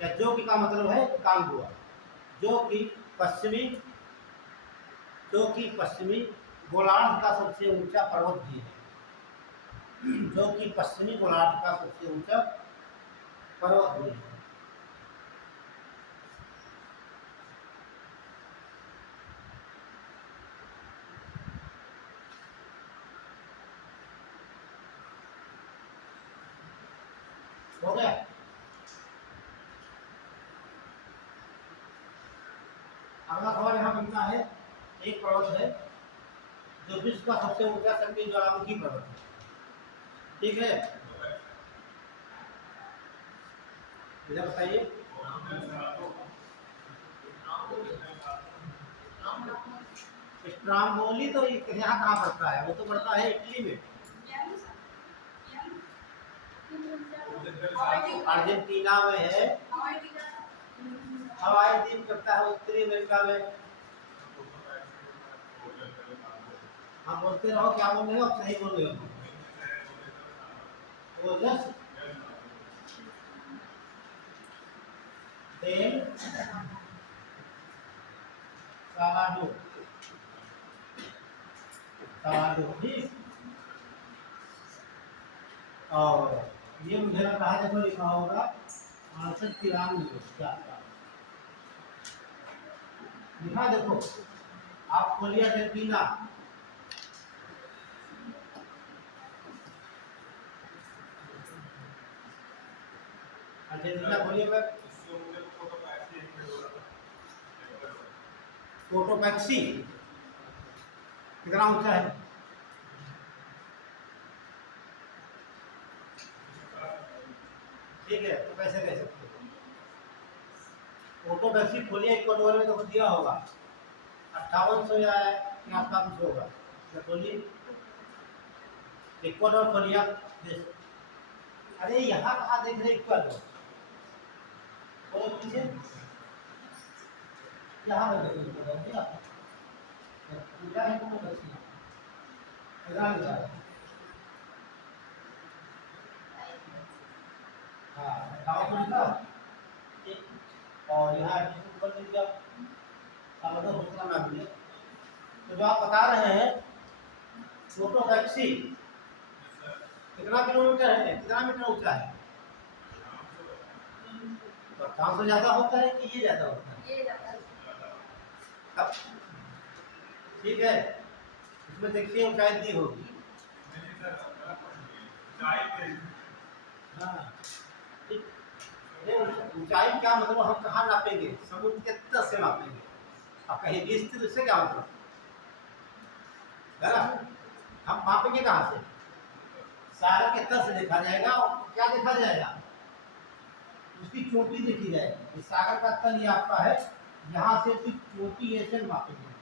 या जो कि का मतलब है एकांकगुआ, जो कि पश्चिमी, जो कि पश्चिमी गोलार्ध का सबसे ऊंचा पर्वत भी है, जो कि पश्चिमी गोलार्ध का सबसे ऊंचा पर्वत भी है। हो गया। अगला सवाल यहाँ बनता है, एक पर्वत है जो विश्व का सबसे ऊंचा सक्रिय ज्वालामुखी पर्वत है। ठीक है, इधर बताइए। स्ट्रामोली तो यहाँ कहाँ पड़ता है, वो तो पड़ता है इटली में, अर्जेंटीना में है, हवाई द्वीप करता है उत्तरी अमेरिका में। हाँ बोलते रहो, क्या बोल रहे हो, आप सही बोल रहे हो। ओजस डेल सालाडो, सालाडो, ठीक। और ये मुझे लग रहा है, देखो लिखा होगा 6893 लिखा, देखो आप खोलिए अर्जेंटीना, अर्जेंटीना खोलिए पर कोटोपैक्सी कितना ऊंचा है? ठीक है, तो कैसे कह सकते हो? कोटोपैक्सी खोलिए, इक्वाडोर में तो दिया होगा 5800 या के आसपास कुछ होगा। तो खोलिए इक्वाडोर खोलिए देश। अरे यहाँ कहाँ देख रहे इक्वाडोर? बोलो पीछे यहाँ पर देखो इक्वाडोर क्या पूरा है कोटोपैक्सी इधर जा रहा है। हाँ 5800 का और यहाँ ऊपर दे दिया दूसरा मैप दिया। तो जो आप बता रहे हैं कोटोपैक्सी कितना किलोमीटर है, कितना मीटर ऊंचा है? 500 ज्यादा होता है कि ये ज्यादा होता है? ये ज्यादा। अब ठीक है, इसमें देखिए ऊंचाई दी होगी। हाँ ऊंचाई क्या मतलब, हम कहाँ नापेंगे? समुद्र के तट से नापेंगे। अब कहीं भी स्थित उससे क्या मतलब है ना? हम मापेंगे कहाँ से? सागर के तट से देखा जाएगा। और क्या देखा जाएगा? उसकी चोटी देखी जाएगी। सागर का तल ये आपका है, यहाँ से उसकी चोटी ऐसे मापेंगे।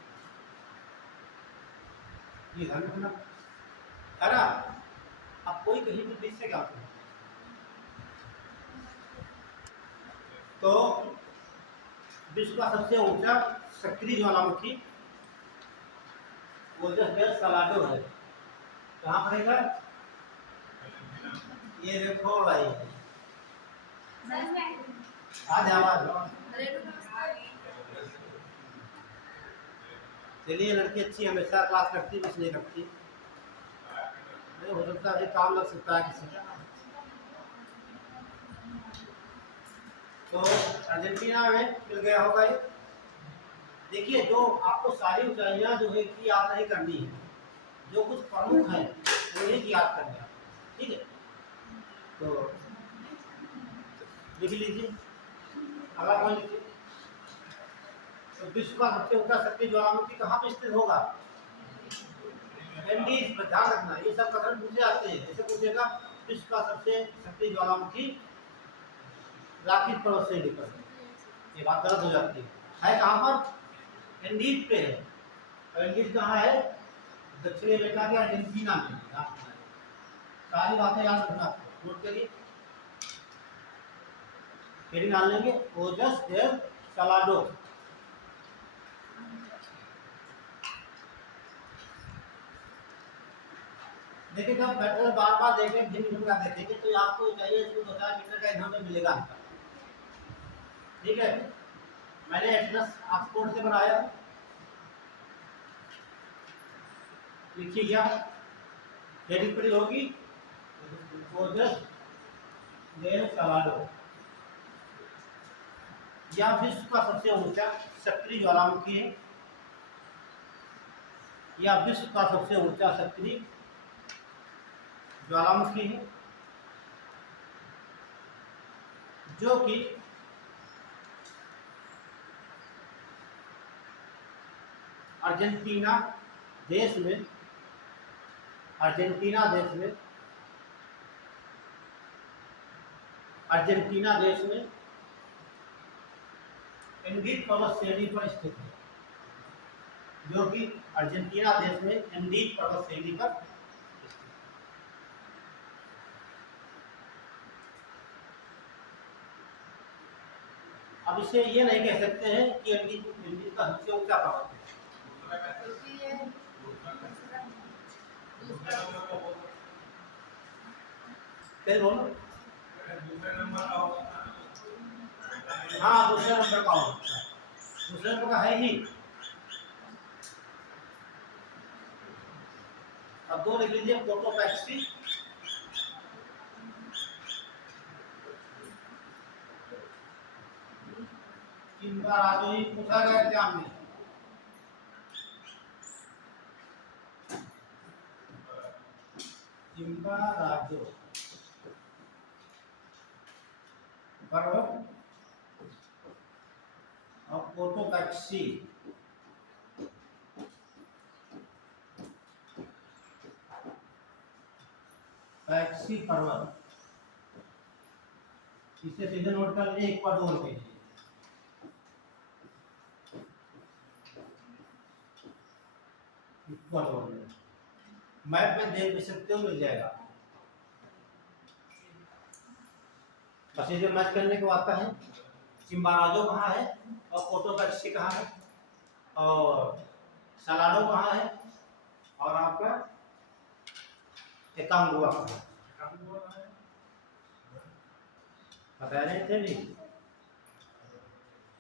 ये ध्यान रखना है ना। अब कोई कहीं भी बीच से क्या होता है? तो विश्व का सबसे ऊंचा सक्रिय ज्वालामुखी ओजस डेल सलाडो है। कहाँ पड़ेगा? ये देखो भाई, आज आवाज चलिए। लड़की अच्छी हमेशा क्लास करती है, कुछ नहीं करती। नहीं हो सकता है काम लग सकता है किसी का। तो अर्जेंटीना में मिल गया होगा ये। देखिए जो आपको सारी ऊंचाइयां जो है कि याद नहीं करनी है, जो कुछ प्रमुख है उन्हें की याद करना है। ठीक है, तो लिख लीजिए। अगला पॉइंट लिखिए। तो विश्व का सबसे ऊंचा सक्रिय ज्वालामुखी कहाँ पे स्थित होगा? एंडीज पर ध्यान रखना, ये सब कथन पूछे आते हैं। ऐसे पूछेगा विश्व का सबसे सक्रिय ज्वालामुखी राकेश पर्वत से निकल, ये बात गलत हो जाती है कहाँ पर? एंडीज पे है। और एंडीज कहाँ है? दक्षिणी अमेरिका के अर्जेंटीना में। सारी बातें याद रखना, नोट करिए। हेडिंग डाल लेंगे ओजस डेल सलाडो। देखिए जब बैटर बार बार देखें, भिन्न का देखेंगे तो आपको चाहिए इसको 2000 मीटर का यहाँ पे मिलेगा। ठीक है, मैंने एटलस ऑक्सफोर्ड से बनाया। लिखिए क्या हेडिंग पड़ी होगी? ओजस डेल सलाडो। यह विश्व का सबसे ऊंचा सक्रिय ज्वालामुखी है। यह विश्व का सबसे ऊंचा सक्रिय ज्वालामुखी है जो कि अर्जेंटीना देश में अर्जेंटीना देश में एंडीज पर्वत श्रेणी पर स्थित है। जो कि अर्जेंटीना देश में एंडीज पर्वत श्रेणी पर। अब इसे ये नहीं कह सकते हैं कि एंडीज का सबसे ऊंचा पर्वत है। क्या बोलो? हाँ दूसरे नंबर का हो, दूसरे नंबर का है ही। अब दो लिख लीजिए कोटोपैक्सी। चिंबाराजो ही पूछा गया एग्जाम में। चिंबाराजो पर्वत और कोटोपैक्सी पैक्सी पर्वत, इसे सीधे नोट कर लीजिए इक्वाडोर के लिए। इक्वाडोर में मैप में देख भी सकते हो, मिल जाएगा। बस ये जो मैच करने को आता है, चिम्बाराजो कहाँ है और कोटोपैक्सी कहाँ है और सलाडो कहाँ है और आपका एकांगुआ कहाँ है, बता रहे थे नहीं?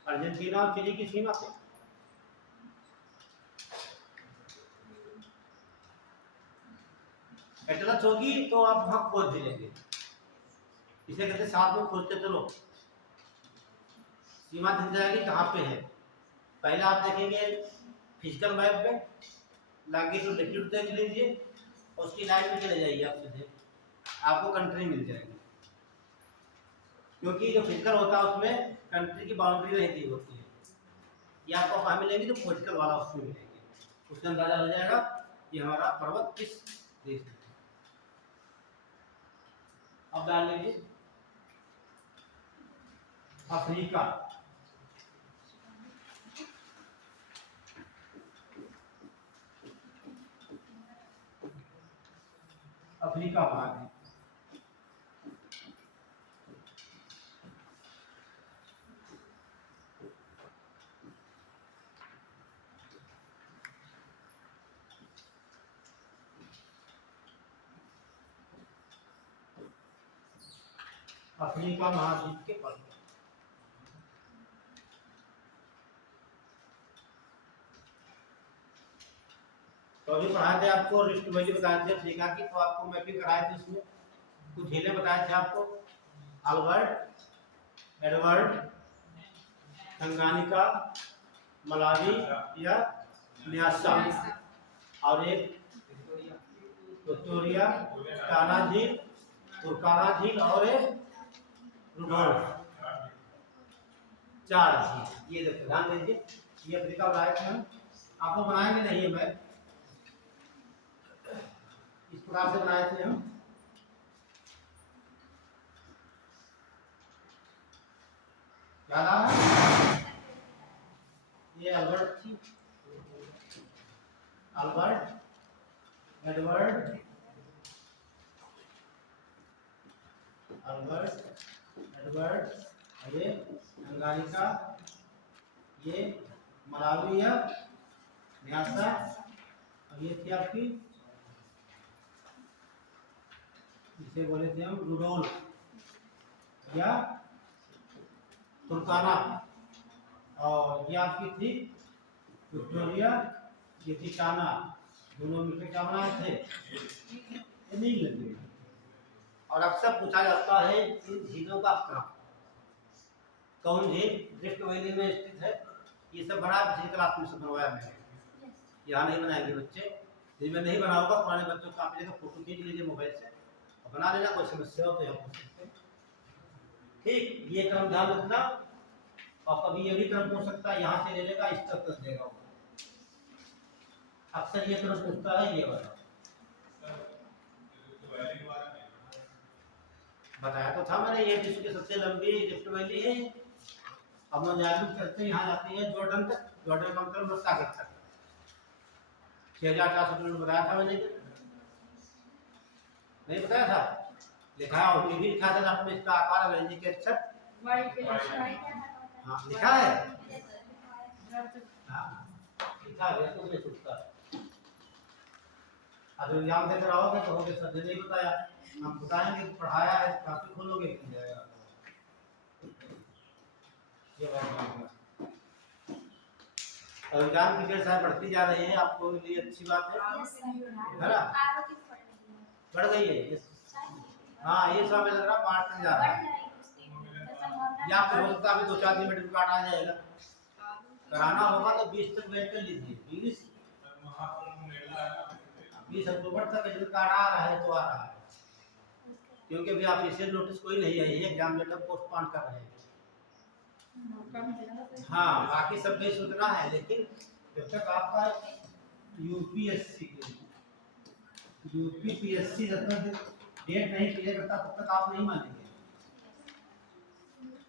अर्जेंटीना और चिली की सीमा पे। एटलस होगी तो आप वहां खोज भी लेंगे, इसे कहते साथ में खोजते चलो, सीमा दिख जाएगी कहाँ पे है। पहले आप देखेंगे फिजिकल मैप में, लैंगिट्यूड लैटिट्यूड देख लीजिए और उसकी लाइन में चले जाइए आप सीधे, आपको कंट्री मिल जाएगी। क्योंकि जो फिजिकल होता है उसमें कंट्री की बाउंड्री रहती होती है, ये आपको कहाँ मिलेंगे तो पॉलिटिकल वाला उसमें मिलेंगे, उससे अंदाजा हो जाएगा कि हमारा पर्वत किस देश में। अब डाल लीजिए अफ्रीका, अफ्रीका भाग है। अफ्रीका महाद्वीप के पर्वत, तो अभी पढ़ाए थे आपको रिफ्ट वैली बताए थे अफ्रीका की, तो आपको मैपिंग कराए थे, उसमें कुछ झीलें बताए थे आपको, अल्बर्ट, एडवर्ड, तंगानिका, मलावी या न्यासा, और एक विक्टोरिया, टाना झील, तुर्काना झील और एक रुडोल्फ, 4 झील। ये देखो ध्यान दीजिए, ये अफ्रीका बनाए थे हम, आप लोग बनाएंगे नहीं है मैप, इस प्रकार से बनाए थे हम। याद आ रहा है? ये अल्बर्ट थी, अल्बर्ट, एडवर्ड, ये तंगानिका, ये मलावी या न्यासा, और ये थी आपकी, इसे बोले थे हम रुडोल्फ या तुर्काना, और ये आपकी थी विक्टोरिया, ये थी टाना, दोनों मिलकर क्या बनाए थे, ये नहीं लगे। और अक्सर पूछा जाता है इन झीलों का क्रम, कौन झील रिफ्ट वैली में स्थित है, ये सब बना पिछली क्लास में सब बनवाया मैंने, यहाँ नहीं बनाएंगे बच्चे, जिनमें नहीं बना होगा पुराने बच्चों को आप लेकर फोटो खींच लीजिए मोबाइल से और बना लेना, कोई समस्या हो तो यहाँ पूछ सकते हैं। ठीक, ये क्रम ध्यान रखना, और कभी ये भी क्रम पूछ सकता है, यहाँ से ले लेगा इस तक देगा, अक्सर ये क्रम पूछता है, ये वाला बताया तो था मैंने, ये विश्व की सबसे लंबी रिफ्ट वैली है। अब हम जागरूक करते हैं, यहाँ जाती है जॉर्डन तक, जॉर्डन का मतलब सागर तक, 6400 किलोमीटर बताया था मैंने, नहीं बताया था, लिखा है और टीवी लिखा था आपने, इसका आकार है के अक्षर, हाँ लिखा है, हाँ लिखा है तो मैं सोचता, अब एग्जाम देकर आओगे तो होगे सर ने नहीं बताया, हम बताएंगे पढ़ाया है, काफी खोलोगे मिल जाएगा। ये और एग्जाम की डेट साल बढ़ती जा रही है, आपको लिए अच्छी बात है ना, बढ़ गई है, हाँ ये सब लग रहा 5 तक जा रहा है, या फिर हो सकता है 2-4 दिन में एडमिट कार्ड आ जाएगा, कराना होगा तो 20 तक वेट कर लीजिए, 20 अक्टूबर तक एडमिट कार्ड आ रहा है तो आ रहा है, क्योंकि अभी ऑफिशियल नोटिस कोई नहीं आई है, एग्जाम लेटर पोस्टपोन कर रहे हैं। हाँ, बाकी सब भी सूचना है, लेकिन जब तक आपका यूपीपीएससी जब तक डेट नहीं क्लियर करता तब तक आप नहीं मानेंगे।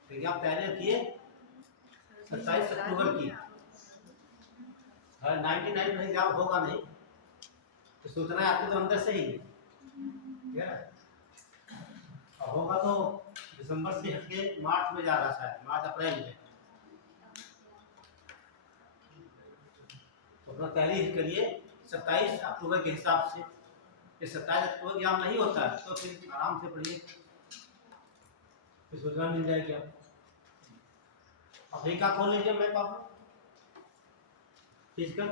तो आप तैयारी किए 27 अक्टूबर की, 99 एग्जाम होगा नहीं, तो सूचना आपके तो अंदर से ही है, होगा तो दिसंबर से हटके मार्च में जा रहा है, मार्च अप्रैल में। तो अपना तैयारी करिए 27 अक्टूबर के हिसाब से। कि 27 अक्टूबर एग्जाम नहीं होता है तो फिर आराम से पढ़िए, फिर सूचना मिल जाएगी आपको। अफ्रीका खोल लीजिए मैं पापा फिजिकल,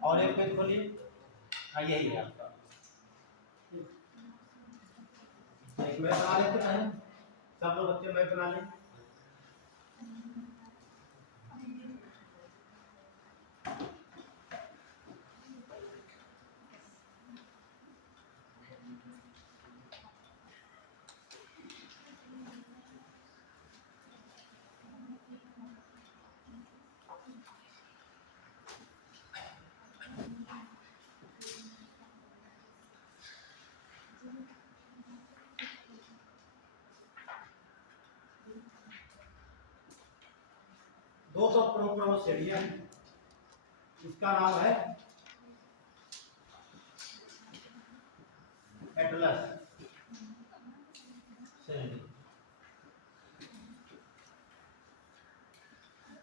और एक पेज खोलिए। हाँ, यही है आपका। एक मैप बना लेते हैं, सब लोग बच्चे मैप बना लें। दो सौ प्रमुख श्रेणियां, इसका नाम है एटलस श्रेणी।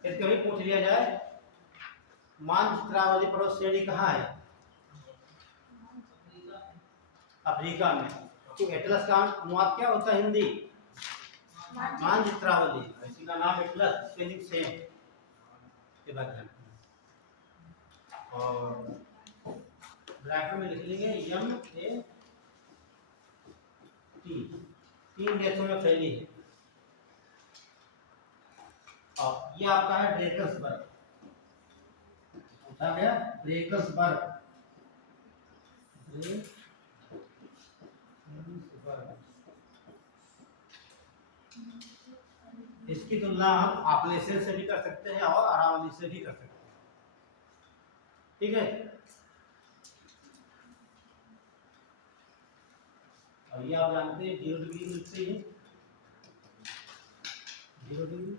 कभी पूछ लिया जाए मानचित्रावली पर्वत श्रेणी कहाँ है, अफ्रीका में। तो एटलस का अनुवाद क्या होता है हिंदी, मानचित्रावली, इसी का नाम एटलस, स्पेलिंग सेम के बाद। और ब्रैकेट में लिख लेंगे MAT, 3 देशों में फैली है। और ये आपका है ड्रेकन्सबर्ग, पूछा गया ड्रेकन्सबर्ग। इसकी तुलना हम आपलेशन से भी कर सकते हैं और अरावली से भी कर सकते हैं, ठीक है। और ये आप जानते हैं 0 डिग्री मिलती है, 0 डिग्री।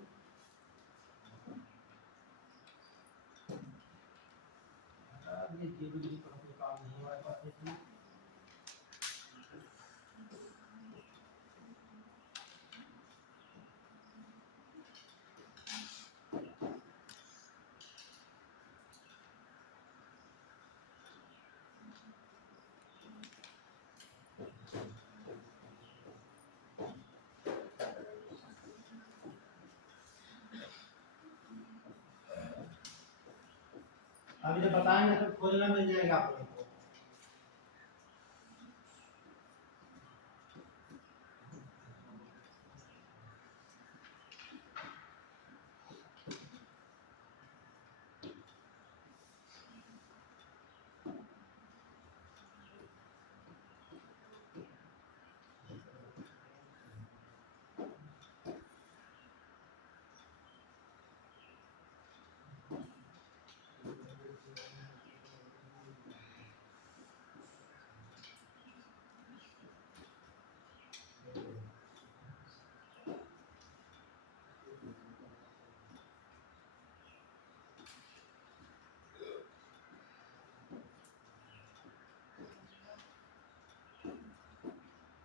ये 0 डिग्री पर कोई काम नहीं हमारे पास देखिए। अभी जब बताएंगे तो खोलना मिल जाएगा आप लोगों को।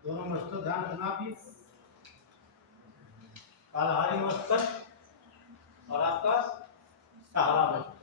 दोनों मस्तक ध्यान रखना भी, कालहारी मस्तक और आपका सहारा मस्तक।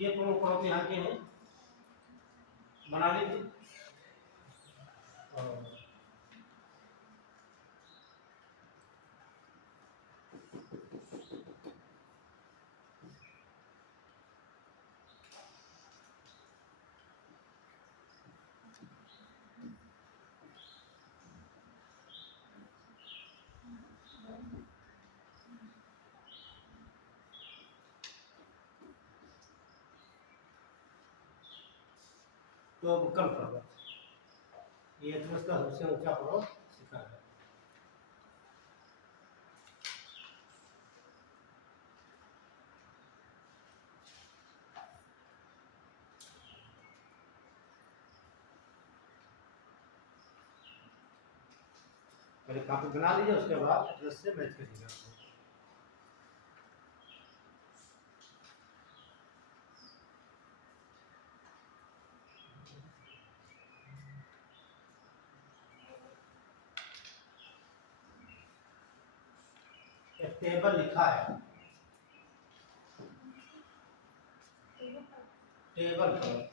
ये प्रमुख पर्वत यहाँ के हैं, बना लीजिए। तो बुक्कल पर्वत, ये एथलस का सबसे ऊंचा पर्वत शिखर है। पहले कॉपी बना लीजिए, उसके बाद एथलस से मैच करिएगा। एक टेबल लिखा है, टेबल पर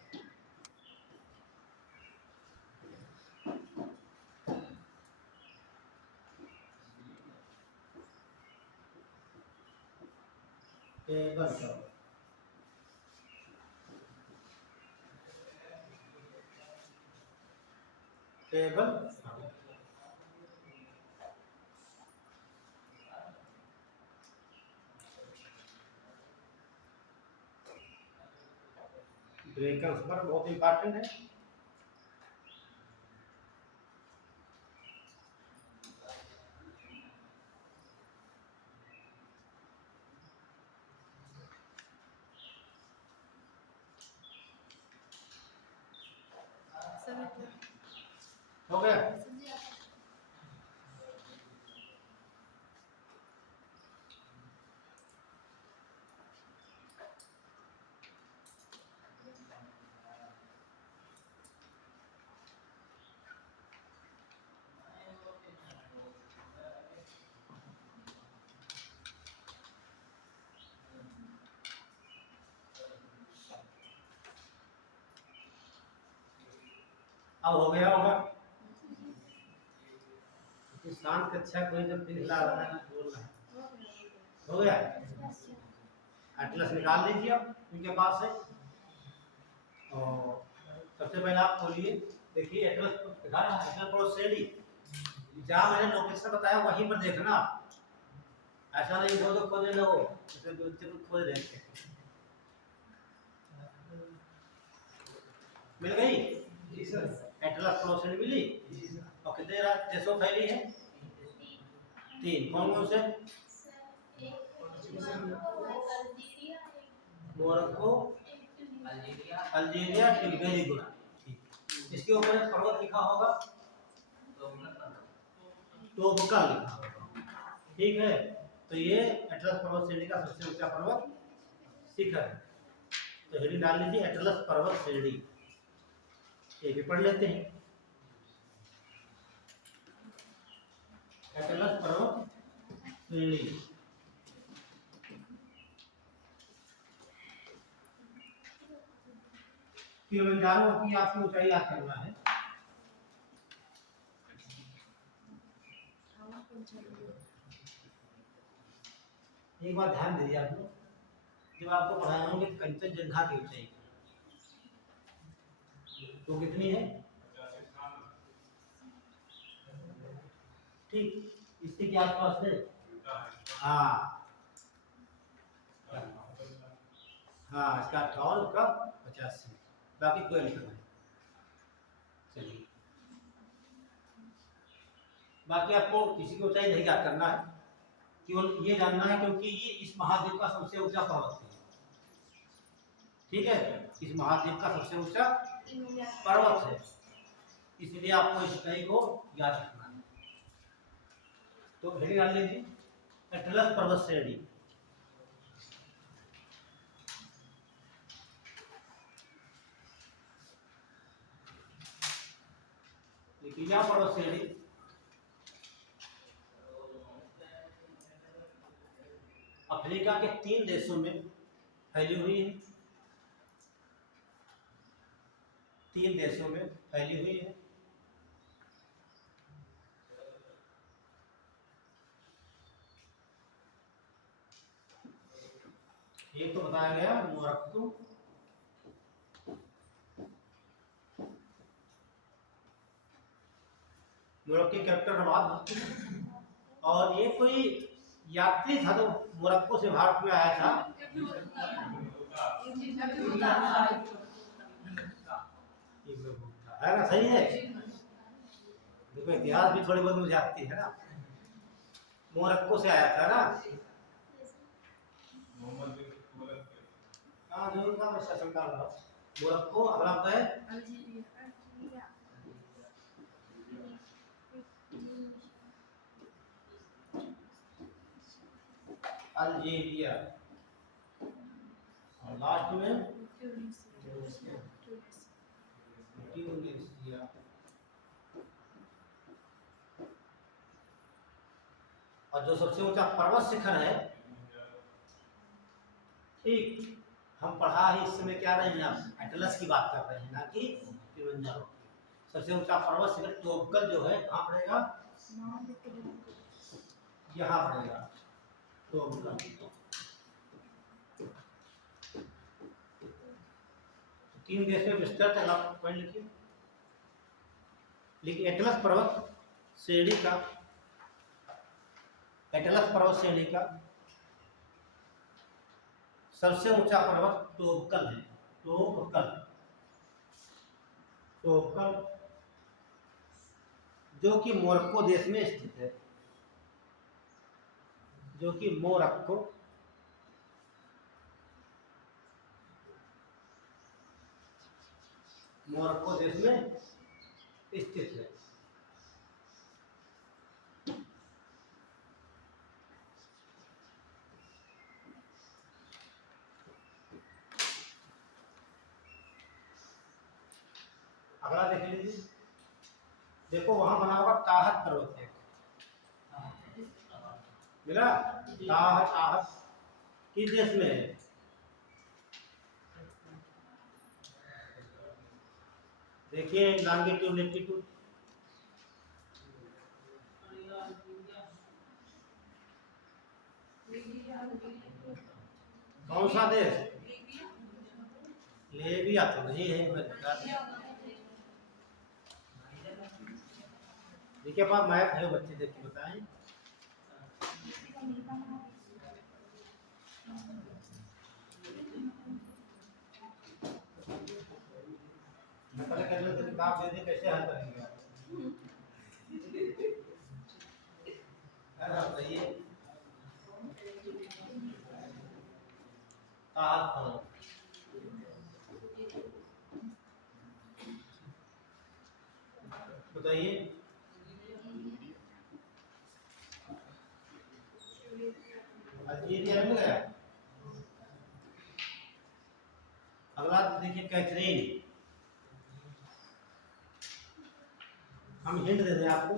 टेबल पर टेबल ब्रेकर्स पर बहुत इंपॉर्टेंट है। हो गया? अब हो गया होगा। शांत कक्षा कोई जब पिघला रहा है ना, बोल रहा है। हो गया? एटलस निकाल लीजिए अब इनके पास है। और सबसे पहले आप खोलिए, देखिए एटलस दिखा रहा है, एटलस प्रो श्रेणी जहाँ मैंने लोकेशन बताया वहीं पर देखना। ऐसा नहीं हो तो खोजने लगो, जैसे बच्चे को खोज रहे थे। मिल गई? जी सर। एटलस प्रो श्रेणी मिली? जी सर। और कितने देशों फैली है? 3। कौन कौन से? Morocco, Algeria, very good. इसके ऊपर एक पर्वत लिखा होगा, टोब्रुक लिखा होगा। ठीक है, तो ये एटलस पर्वत श्रेणी का सबसे ऊंचा पर्वत शिखर है। तो हेडिंग डाल लीजिए एटलस पर्वत श्रेणी, ये भी पढ़ लेते हैं। एटलस पर्वत श्रेणी, किलिमंजारो की आपकी ऊंचाई याद करना है। एक बात ध्यान दीजिए आप लोग, जब आपको पढ़ाए होंगे कंचनजंगा की ऊंचाई तो कितनी है? ठीक, इसके क्या आसपास है? हाँ हाँ, इसका 58 का 85, बाकी कोई लिखना है। चलिए, बाकी आपको किसी की ऊंचाई नहीं याद करना है, केवल ये जानना है क्योंकि ये इस महाद्वीप का सबसे ऊंचा पर्वत है। ठीक है, इस महाद्वीप का सबसे ऊंचा पर्वत है, इसलिए आपको इस ऊंचाई को याद रखना है। तो हेडिंग डाल लीजिए एटलस पर्वत श्रेणी। यह पर्वत श्रेणी अफ्रीका के 3 देशों में फैली हुई है। 3 देशों में फैली हुई है। ये तो बताया गया मोरक्को, मोरक्को की कैपिटल रबात, और ये कोई यात्री था तो मोरक्को से भारत में आया था। है ना, सही है। देखो इतिहास भी थोड़ी बहुत मुझे आती है ना। मोरक्को से आया था ना। हाँ जरूर का मैं सेशन कर रहा हूँ। मोरक्को, अगला होता है अल्जीरिया, और लास्ट में ट्यूनीसिया। और जो सबसे ऊंचा पर्वत शिखर है, ठीक, हम पढ़ा ही इस समय क्या रहे हैं, आप एटलस की बात कर रहे हैं, ना कि किलिमंजारो। सबसे ऊंचा पर्वत शिखर टोबकल जो है कहाँ पड़ेगा, यहाँ पड़ेगा टोबकल। 3 देश में विस्तृत है, आप पढ़ लिखिए। लेकिन एटलस पर्वत श्रेणी का, एटलस पर्वत श्रेणी का सबसे ऊंचा पर्वत टोबकल है। टोबकल, टोबकल जो कि मोरक्को देश में स्थित है, जो कि मोरक्को देश में स्थित है। अगला देख लीजिए, देखो वहां बना हुआ ताहत पर्वत है, मिला ताहत, ताहत किस देश में है, देखिए लॉन्गिट्यूड लैटिट्यूड, कौन सा देश, लीबिया तो नहीं है। देखिए आप मैप है, बच्चे देख के बताएं। पहले कहते थे किताब दे दी कैसे हल करेंगे आप, बताइए। बताइए, अल्जीरिया में गया। अगला देखिए कैथरीन, हम हिंट दे दें आपको,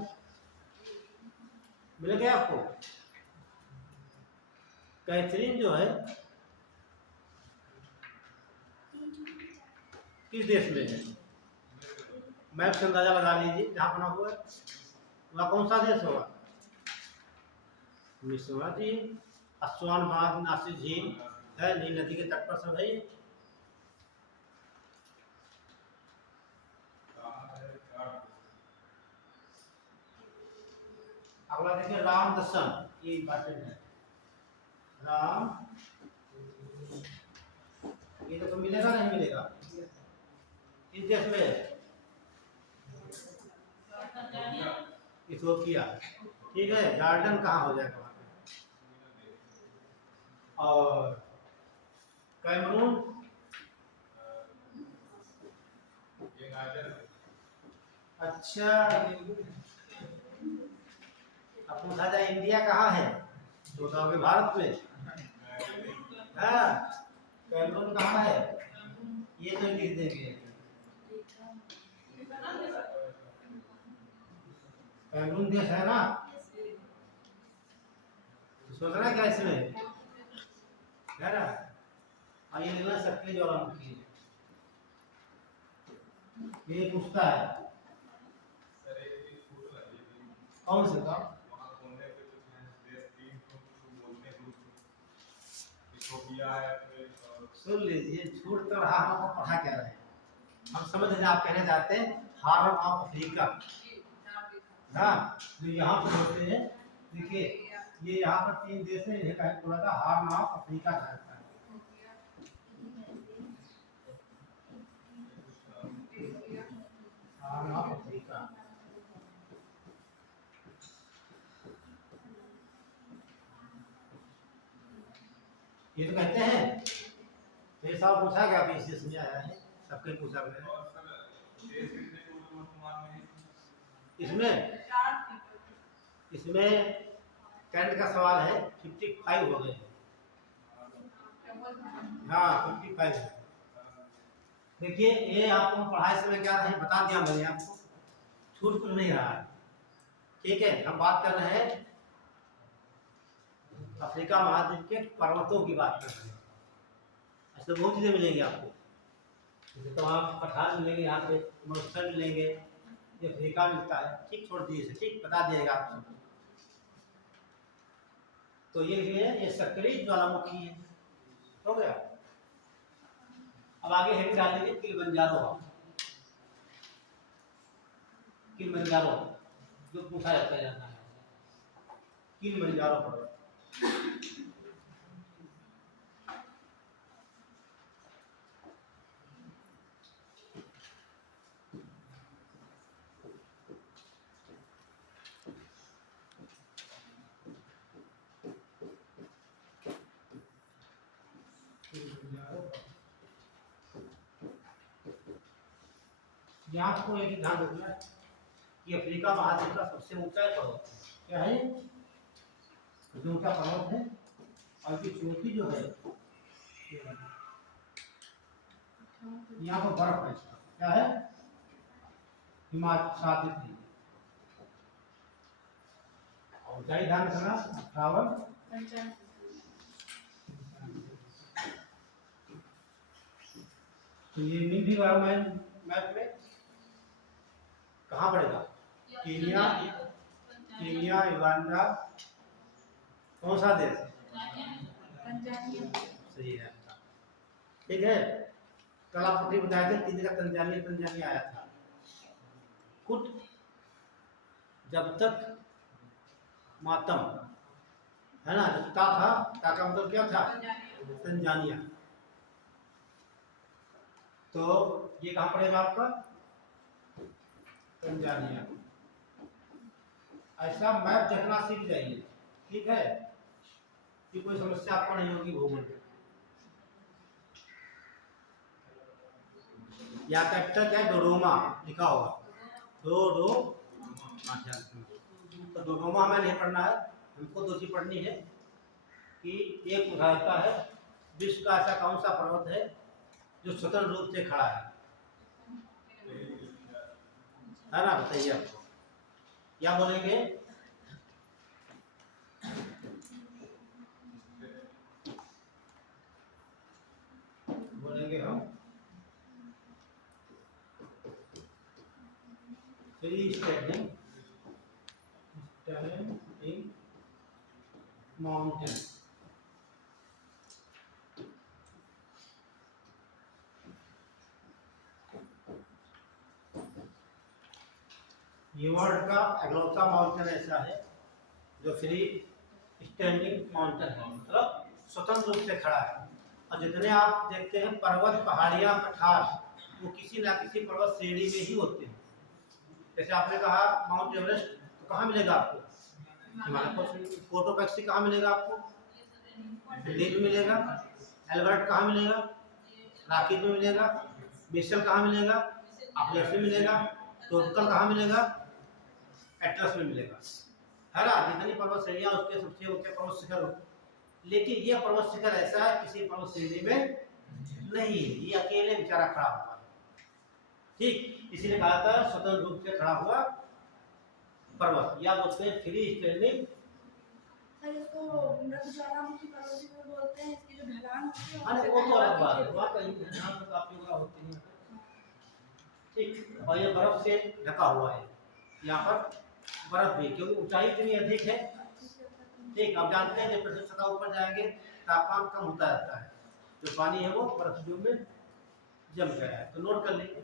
मिल गया आपको। कैथरीन जो है किस देश में है, मैप से अंदाजा लगा लीजिए जहां बना हुआ है, वह कौन सा देश होगा, मिस्र जी, अस्वान बांध, नासिर झील है, नील नदी के तट पर सब है। अगला देखिए राम दर्शन, ये इंपॉर्टेंट है, राम, ये तो मिलेगा नहीं मिलेगा, किस देश में, इथियोपिया, ठीक है। जॉर्डन कहाँ हो जाएगा वहां पे, और कैमरून, अच्छा अब पूछा जाए इंडिया कहाँ है, तो बताओगे भारत में, हाँ कैमरून कहाँ है, ये तो लिख देंगे, कैमरून देश है ना, सोचना क्या इसमें, है ना। और ये लेना सक्रिय ज्वालामुखी है, ये पूछता है कौन से का सुन लीजिए, झूठ तो रहा हम पढ़ा क्या रहे, हम समझ रहे आप कहने जाते हैं हार्न ऑफ अफ्रीका ना, जो यहाँ पर होते हैं। देखिए ये यहाँ पर 3 देश है, इन्हें कहा बोला था हार्न ऑफ अफ्रीका कहता है। हार्न ऑफ अफ्रीका ये तो कहते हैं। ये सब पूछा गया अभी इसी से आया है, सबके पूछा गया इसमें। इसमें करंट का सवाल है 55 हो गए। हाँ 55 है। देखिए ये आपको पढ़ाई समय क्या है बता दिया मैंने आपको, छूट कुछ नहीं रहा है। ठीक है, हम बात कर रहे हैं अफ्रीका महाद्वीप के पर्वतों की बात कर रहे हैं। ऐसे बहुत चीजें मिलेंगी आपको, जैसे तो आप पठार मिलेंगे, यहाँ पे मरुस्थल मिलेंगे, ये अफ्रीका मिलता है। ठीक, छोड़ दीजिए, ठीक बता दिएगा आप सब। तो ये सक्रिय ज्वालामुखी है, हो गया। अब आगे हेड डाल दीजिए किलिमंजारो। किलिमंजारो जो पूछा जाता है किलिमंजारो पर्वत। यहाँ आपको एक ध्यान रखना है कि अफ्रीका महाद्वीप का सबसे ऊंचा पर्वत क्या है, जो ऊंचा पर्वत है और इसकी चोटी जो है यहाँ पर बर्फ है। क्या है, हिमाच्छादित। और ऊंचाई ध्यान रखना 58। तो ये नील भी मैप में कहाँ पड़ेगा, कीनिया, कीनिया, युगांडा, कौन सा देश, सही है। ठीक है, कल आप बताए थे 3 दिन का तंजानिया आया था। कुट जब तक मातम है ना, जब ता था, ता का मतलब क्या था, तंजानिया। तो ये कहाँ पड़ेगा आपका, तंजानिया। ऐसा मैप देखना सीख जाइए, ठीक है, कि कोई समस्या आपको नहीं होगी भूगोल में। या कैपिटल क्या है, डोडोमा लिखा होगा, तो डोडोमा हमें नहीं पढ़ना है, हमको 2 चीज पढ़नी है कि एक उदाहरता है विश्व का ऐसा कौन सा पर्वत है जो स्वतंत्र रूप से खड़ा है ना, बताइए आपको क्या बोलेंगे। बोलेंगे हम फ्री स्टैंडिंग माउंटेन। ये वर्ल्ड का इकलौता माउंटेन ऐसा है जो फ्री स्टैंडिंग माउंटेन है, मतलब स्वतंत्र रूप से खड़ा है। और जितने आप देखते हैं पर्वत, पहाड़ियाँ, पठार, वो किसी ना किसी पर्वत श्रेणी में ही होते हैं। जैसे आपने कहा माउंट एवरेस्ट, तो कहाँ मिलेगा आपको, हिमालय। फोटोपैक्सी कहाँ मिलेगा आपको, दिल्ली में मिलेगा। एल्बर्ट कहाँ मिलेगा, राकीब में मिलेगा। बेसल कहाँ मिलेगा, आपलेस में मिलेगा। टोटकल कहाँ मिलेगा, एटलस में मिलेगा, है ना। जितनी पर्वत श्रेणियां उसके सबसे ऊंचे पर्वत शिखर होते, लेकिन यह पर्वत शिखर ऐसा है किसी पर्वत श्रेणी में नहीं, ये अकेले बेचारा खड़ा हुआ है। ठीक, इसीलिए कहा था स्वतंत्र रूप से खड़ा हुआ पर्वत, या बोलते हैं फ्री स्टैंडिंग। इसको ज्वालामुखी पर्वत भी बोलते हैं, इसकी जो ढलान होती है वो तो अलग बात है, वहाँ कहीं ढलान तो काफी होती है। ठीक, और ये बर्फ से ढका हुआ है। यहाँ पर बर्फ भी, क्योंकि ऊंचाई इतनी अधिक है। ठीक, आप जानते हैं जब पृथ्वी सतह ऊपर जाएंगे तापमान कम होता रहता है, जो पानी है वो बर्फियों में जम गया है। तो नोट कर लीजिए,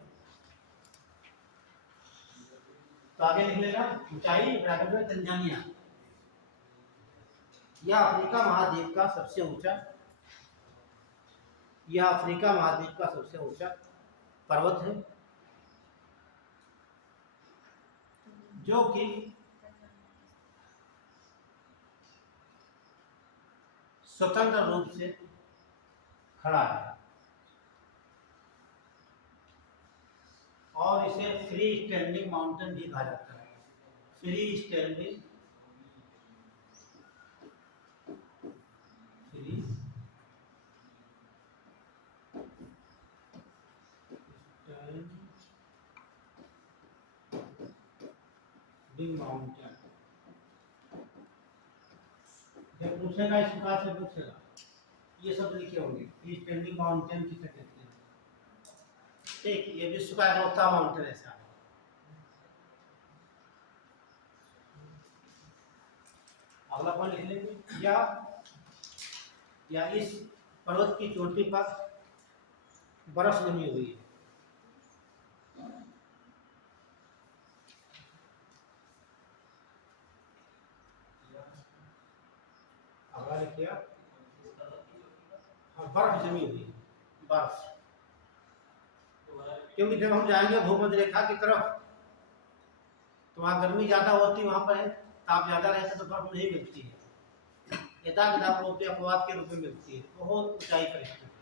तो आगे लिख लेना ऊंचाई ब्रैकेट में तंजानिया। यह अफ्रीका महाद्वीप का सबसे ऊंचा, यह अफ्रीका महाद्वीप का सबसे ऊंचा पर्वत है, जो कि स्वतंत्र रूप से खड़ा है और इसे फ्री स्टैंडिंग माउंटेन भी कहा जाता है। Free standing, free standing mountain. जब पूछेगा इस प्रकार से पूछेगा, ये सब लिखे होंगे फ्री स्टैंडिंग माउंटेन किसे कहते हैं। ठीक, ये विश्व का इकलौता माउंटेन ऐसा है। अगला पॉइंट लिख लेंगे, या इस पर्वत की चोटी पर बर्फ जमी हुई है। अगला लिखिए, हाँ, बर्फ जमी हुई है, बर्फ। क्योंकि जब हम जाएंगे भूमध्य रेखा की तरफ तो वहाँ गर्मी ज्यादा होती है, वहाँ पर है ताप ज्यादा रहता है, तो बर्फ नहीं मिलती है, यथाकिताब रूप में अपवाद के रूप में मिलती है, बहुत ऊंचाई पर स्थित है।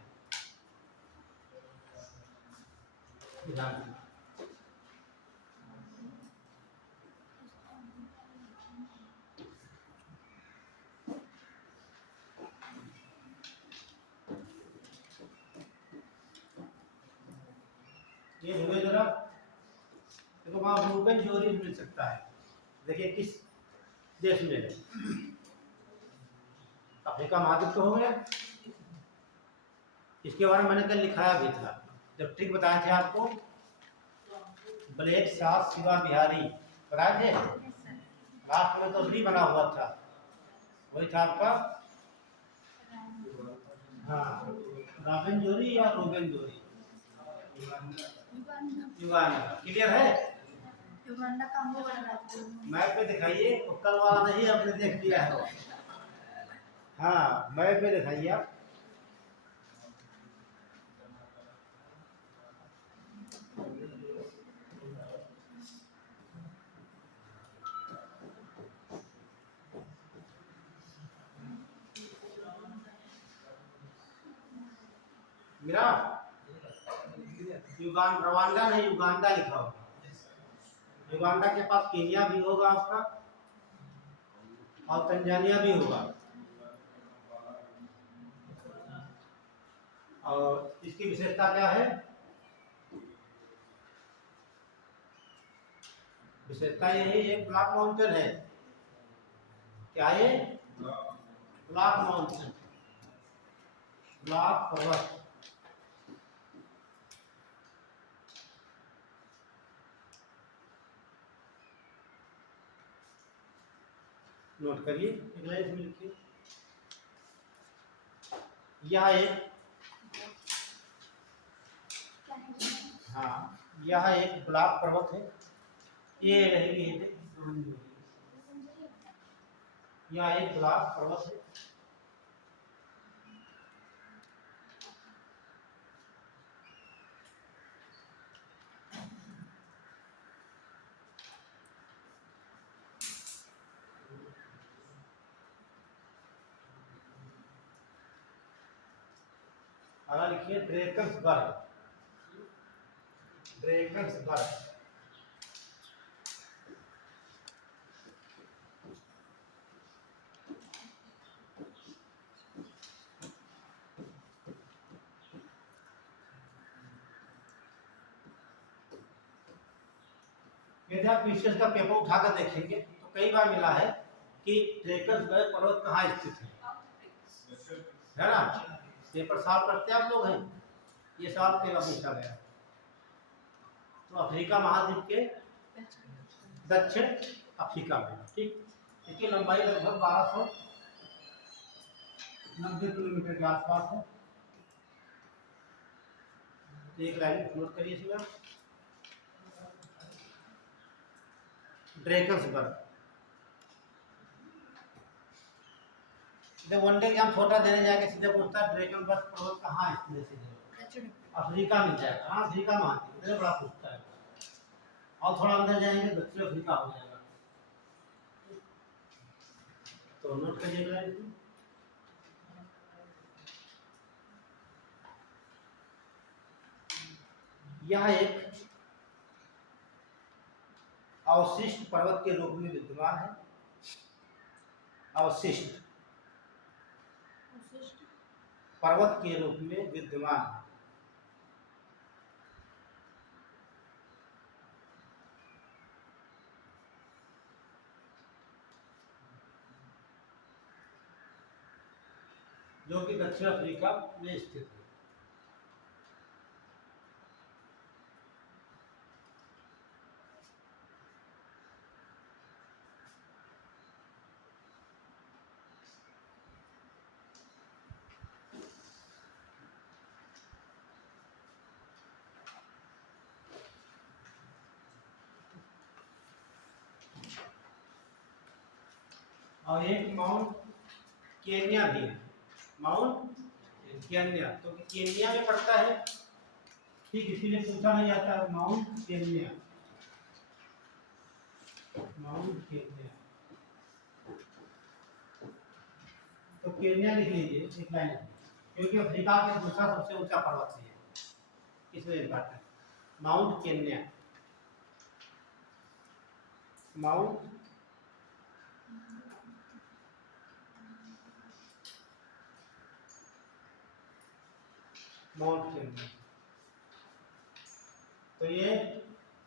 ये ढूंढे जरा, देखो वहाँ रूबेन जोरी मिल सकता है। देखिए किस देश में है, अफ्रीका महाद्वीप तो हो गया। इसके बारे में मैंने कल लिखाया भी था, जब ट्रिक बताए थे आपको, ब्लेक शाह शिवा बिहारी बताए थे, लास्ट में तो भी बना हुआ था, वही था आपका, हाँ, रॉबिन जोरी या रूबेन जोरी, युगांडा। क्लियर है? युगांडा का वो वाला मैप पे दिखाइए, उत्तर वाला नहीं, आपने देख लिया है। हाँ, मैप पे दिखाइए आप। मेरा रवांडा नहीं, युगांडा लिखा होगा। युगांडा के पास केनिया भी होगा आपका, और तंजानिया भी होगा। और इसकी विशेषता क्या है? विशेषता ये है, ये ब्लॉक माउंटेन है। क्या है? ब्लॉक माउंटेन, ब्लॉक पर्वत। नोट करिए, एक लाइन में लिखिए, यह एक, हाँ, यह एक ब्लॉक पर्वत है। ये रहेगी, यह एक ब्लॉक पर्वत है। अगला लिखिए ड्रेकन्सबर्ग, ड्रेकन्सबर्ग। यदि आप पीसीएस का पेपर उठाकर देखेंगे तो कई बार मिला है कि ड्रेकन्सबर्ग पर्वत कहाँ स्थित है ना? पेपर सॉल्व करते आप लोग हैं, ये सॉल्व कई बार पूछा गया। तो अफ्रीका महाद्वीप के दक्षिण अफ्रीका में। ठीक, इसकी लंबाई लगभग 1290 किलोमीटर के आसपास है। तो एक लाइन नोट करिए इसमें, ड्रेकन्सबर्ग। जब वनडे एग्जाम छोटा देने जाके सीधे पूछता है ड्रेकन्सबर्ग पर्वत कहाँ स्थित है, सीधे अफ्रीका में जाएगा। हाँ, अफ्रीका महाद्वीप इतने बड़ा पूछता है। और थोड़ा अंदर जाएंगे दक्षिण अफ्रीका हो जाएगा। तो नोट करिएगा इसको। यह एक अवशिष्ट पर्वत के रूप में विद्यमान है। अवशिष्ट पर्वत के रूप में विद्यमान है। जो कि दक्षिण अफ्रीका में स्थित है। और एक माउंट केन्या भी है। माउंट केन्या तो केन्या में पड़ता है। ठीक, इसीलिए पूछा नहीं जाता है माउंट केन्या। माउंट केन्या तो केन्या लिख लीजिए एक लाइन, क्योंकि अफ्रीका का दूसरा सबसे ऊंचा पर्वत है, इसलिए important. Mount Kenya, mount mount Kenya. तो ये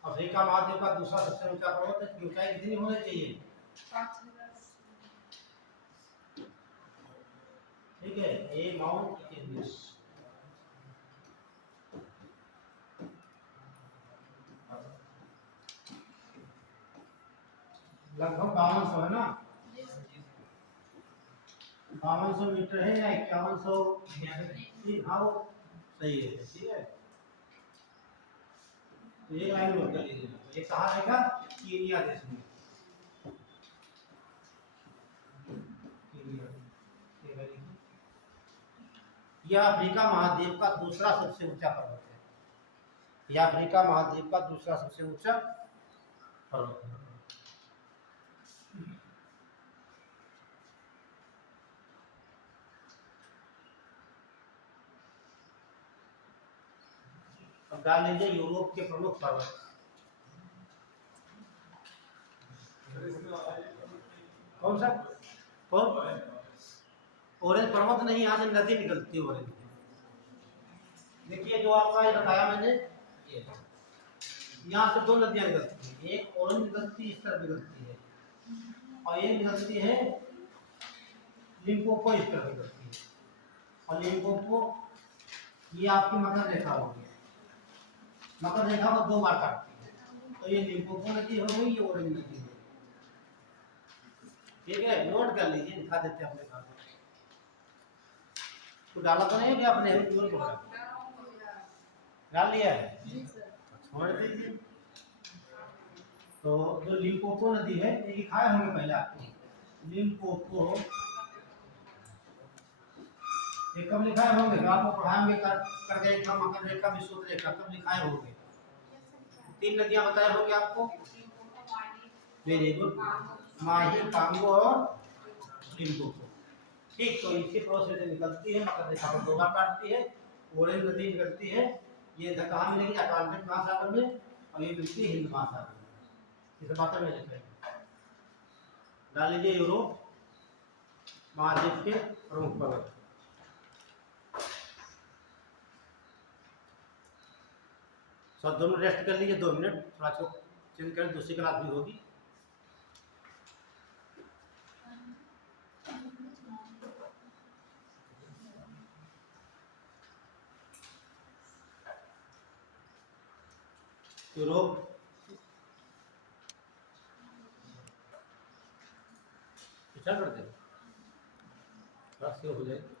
अफ्रीका महाद्वीप का दूसरा सबसे ऊंचा पर्वत है। ऊंचाई कितनी होनी चाहिए? 5000। ठीक है, ये माउंट केन्या। लगभग 5200 है ना? 5200 मीटर है या 5100? हाँ, वो सही है। ठीक है, तो एक लाइन नोट कर लीजिए। ये कहाँ रहेगा? केन्या देश में। यह अफ्रीका महाद्वीप का दूसरा सबसे ऊंचा पर्वत है। यह अफ्रीका महाद्वीप का दूसरा सबसे ऊंचा पर्वत है। अब डाल लीजिए यूरोप के प्रमुख पर्वत। कौन सा? कौन? ऑरेंज पर्वत नहीं, यहाँ से नदी निकलती है ऑरेंज। देखिए जो आपका ये बताया मैंने, ये यहाँ से दो नदियाँ निकलती हैं। एक ऑरेंज निकलती है, इस तरफ निकलती है, और एक निकलती है लिम्पोपो, इस तरफ निकलती है। और लिम्पोपो ये आपकी मकर रेखा होगी। मकर रेखा को दो बार काटती है, तो ये लिम्पोपो नदी हो गई, ये ऑरेंज नदी हो गई। ठीक है, नोट कर लीजिए, दिखा देते हैं अपने पास। तो डाला तो नहीं है आपने? डाल लिया है, छोड़ दीजिए। तो जो लिम्पोपो नदी है, ये लिखाए होंगे पहले आपको। लिम्पोपो ये कब लिखाए होंगे? आपको पढ़ाएंगे कर रेखा, मकर रेखा, विषुवत रेखा, कब लिखाए होंगे? 3 नदियां बताए होंगे आपको। वेरी गुड, माही, कांगो और लिम्पोपो। ठीक, तो इसी प्रोसेस से निकलती है। मकर रेखा को 2 बार काटती है। ऑरेंज नदी निकलती है, ये कहाँ मिलेगी? अटलांटिक महासागर में, और ये मिलती है हिंद महासागर में। इस बात में लिख रहे हैं। डाल लीजिए यूरोप महाद्वीप के प्रमुख पर्वत। सब दोनों रेस्ट कर लीजिए 2 मिनट, थोड़ा चेंज करें, दूसरी क्लास भी होगी। तो रोक क्या कर दे, हो जाए।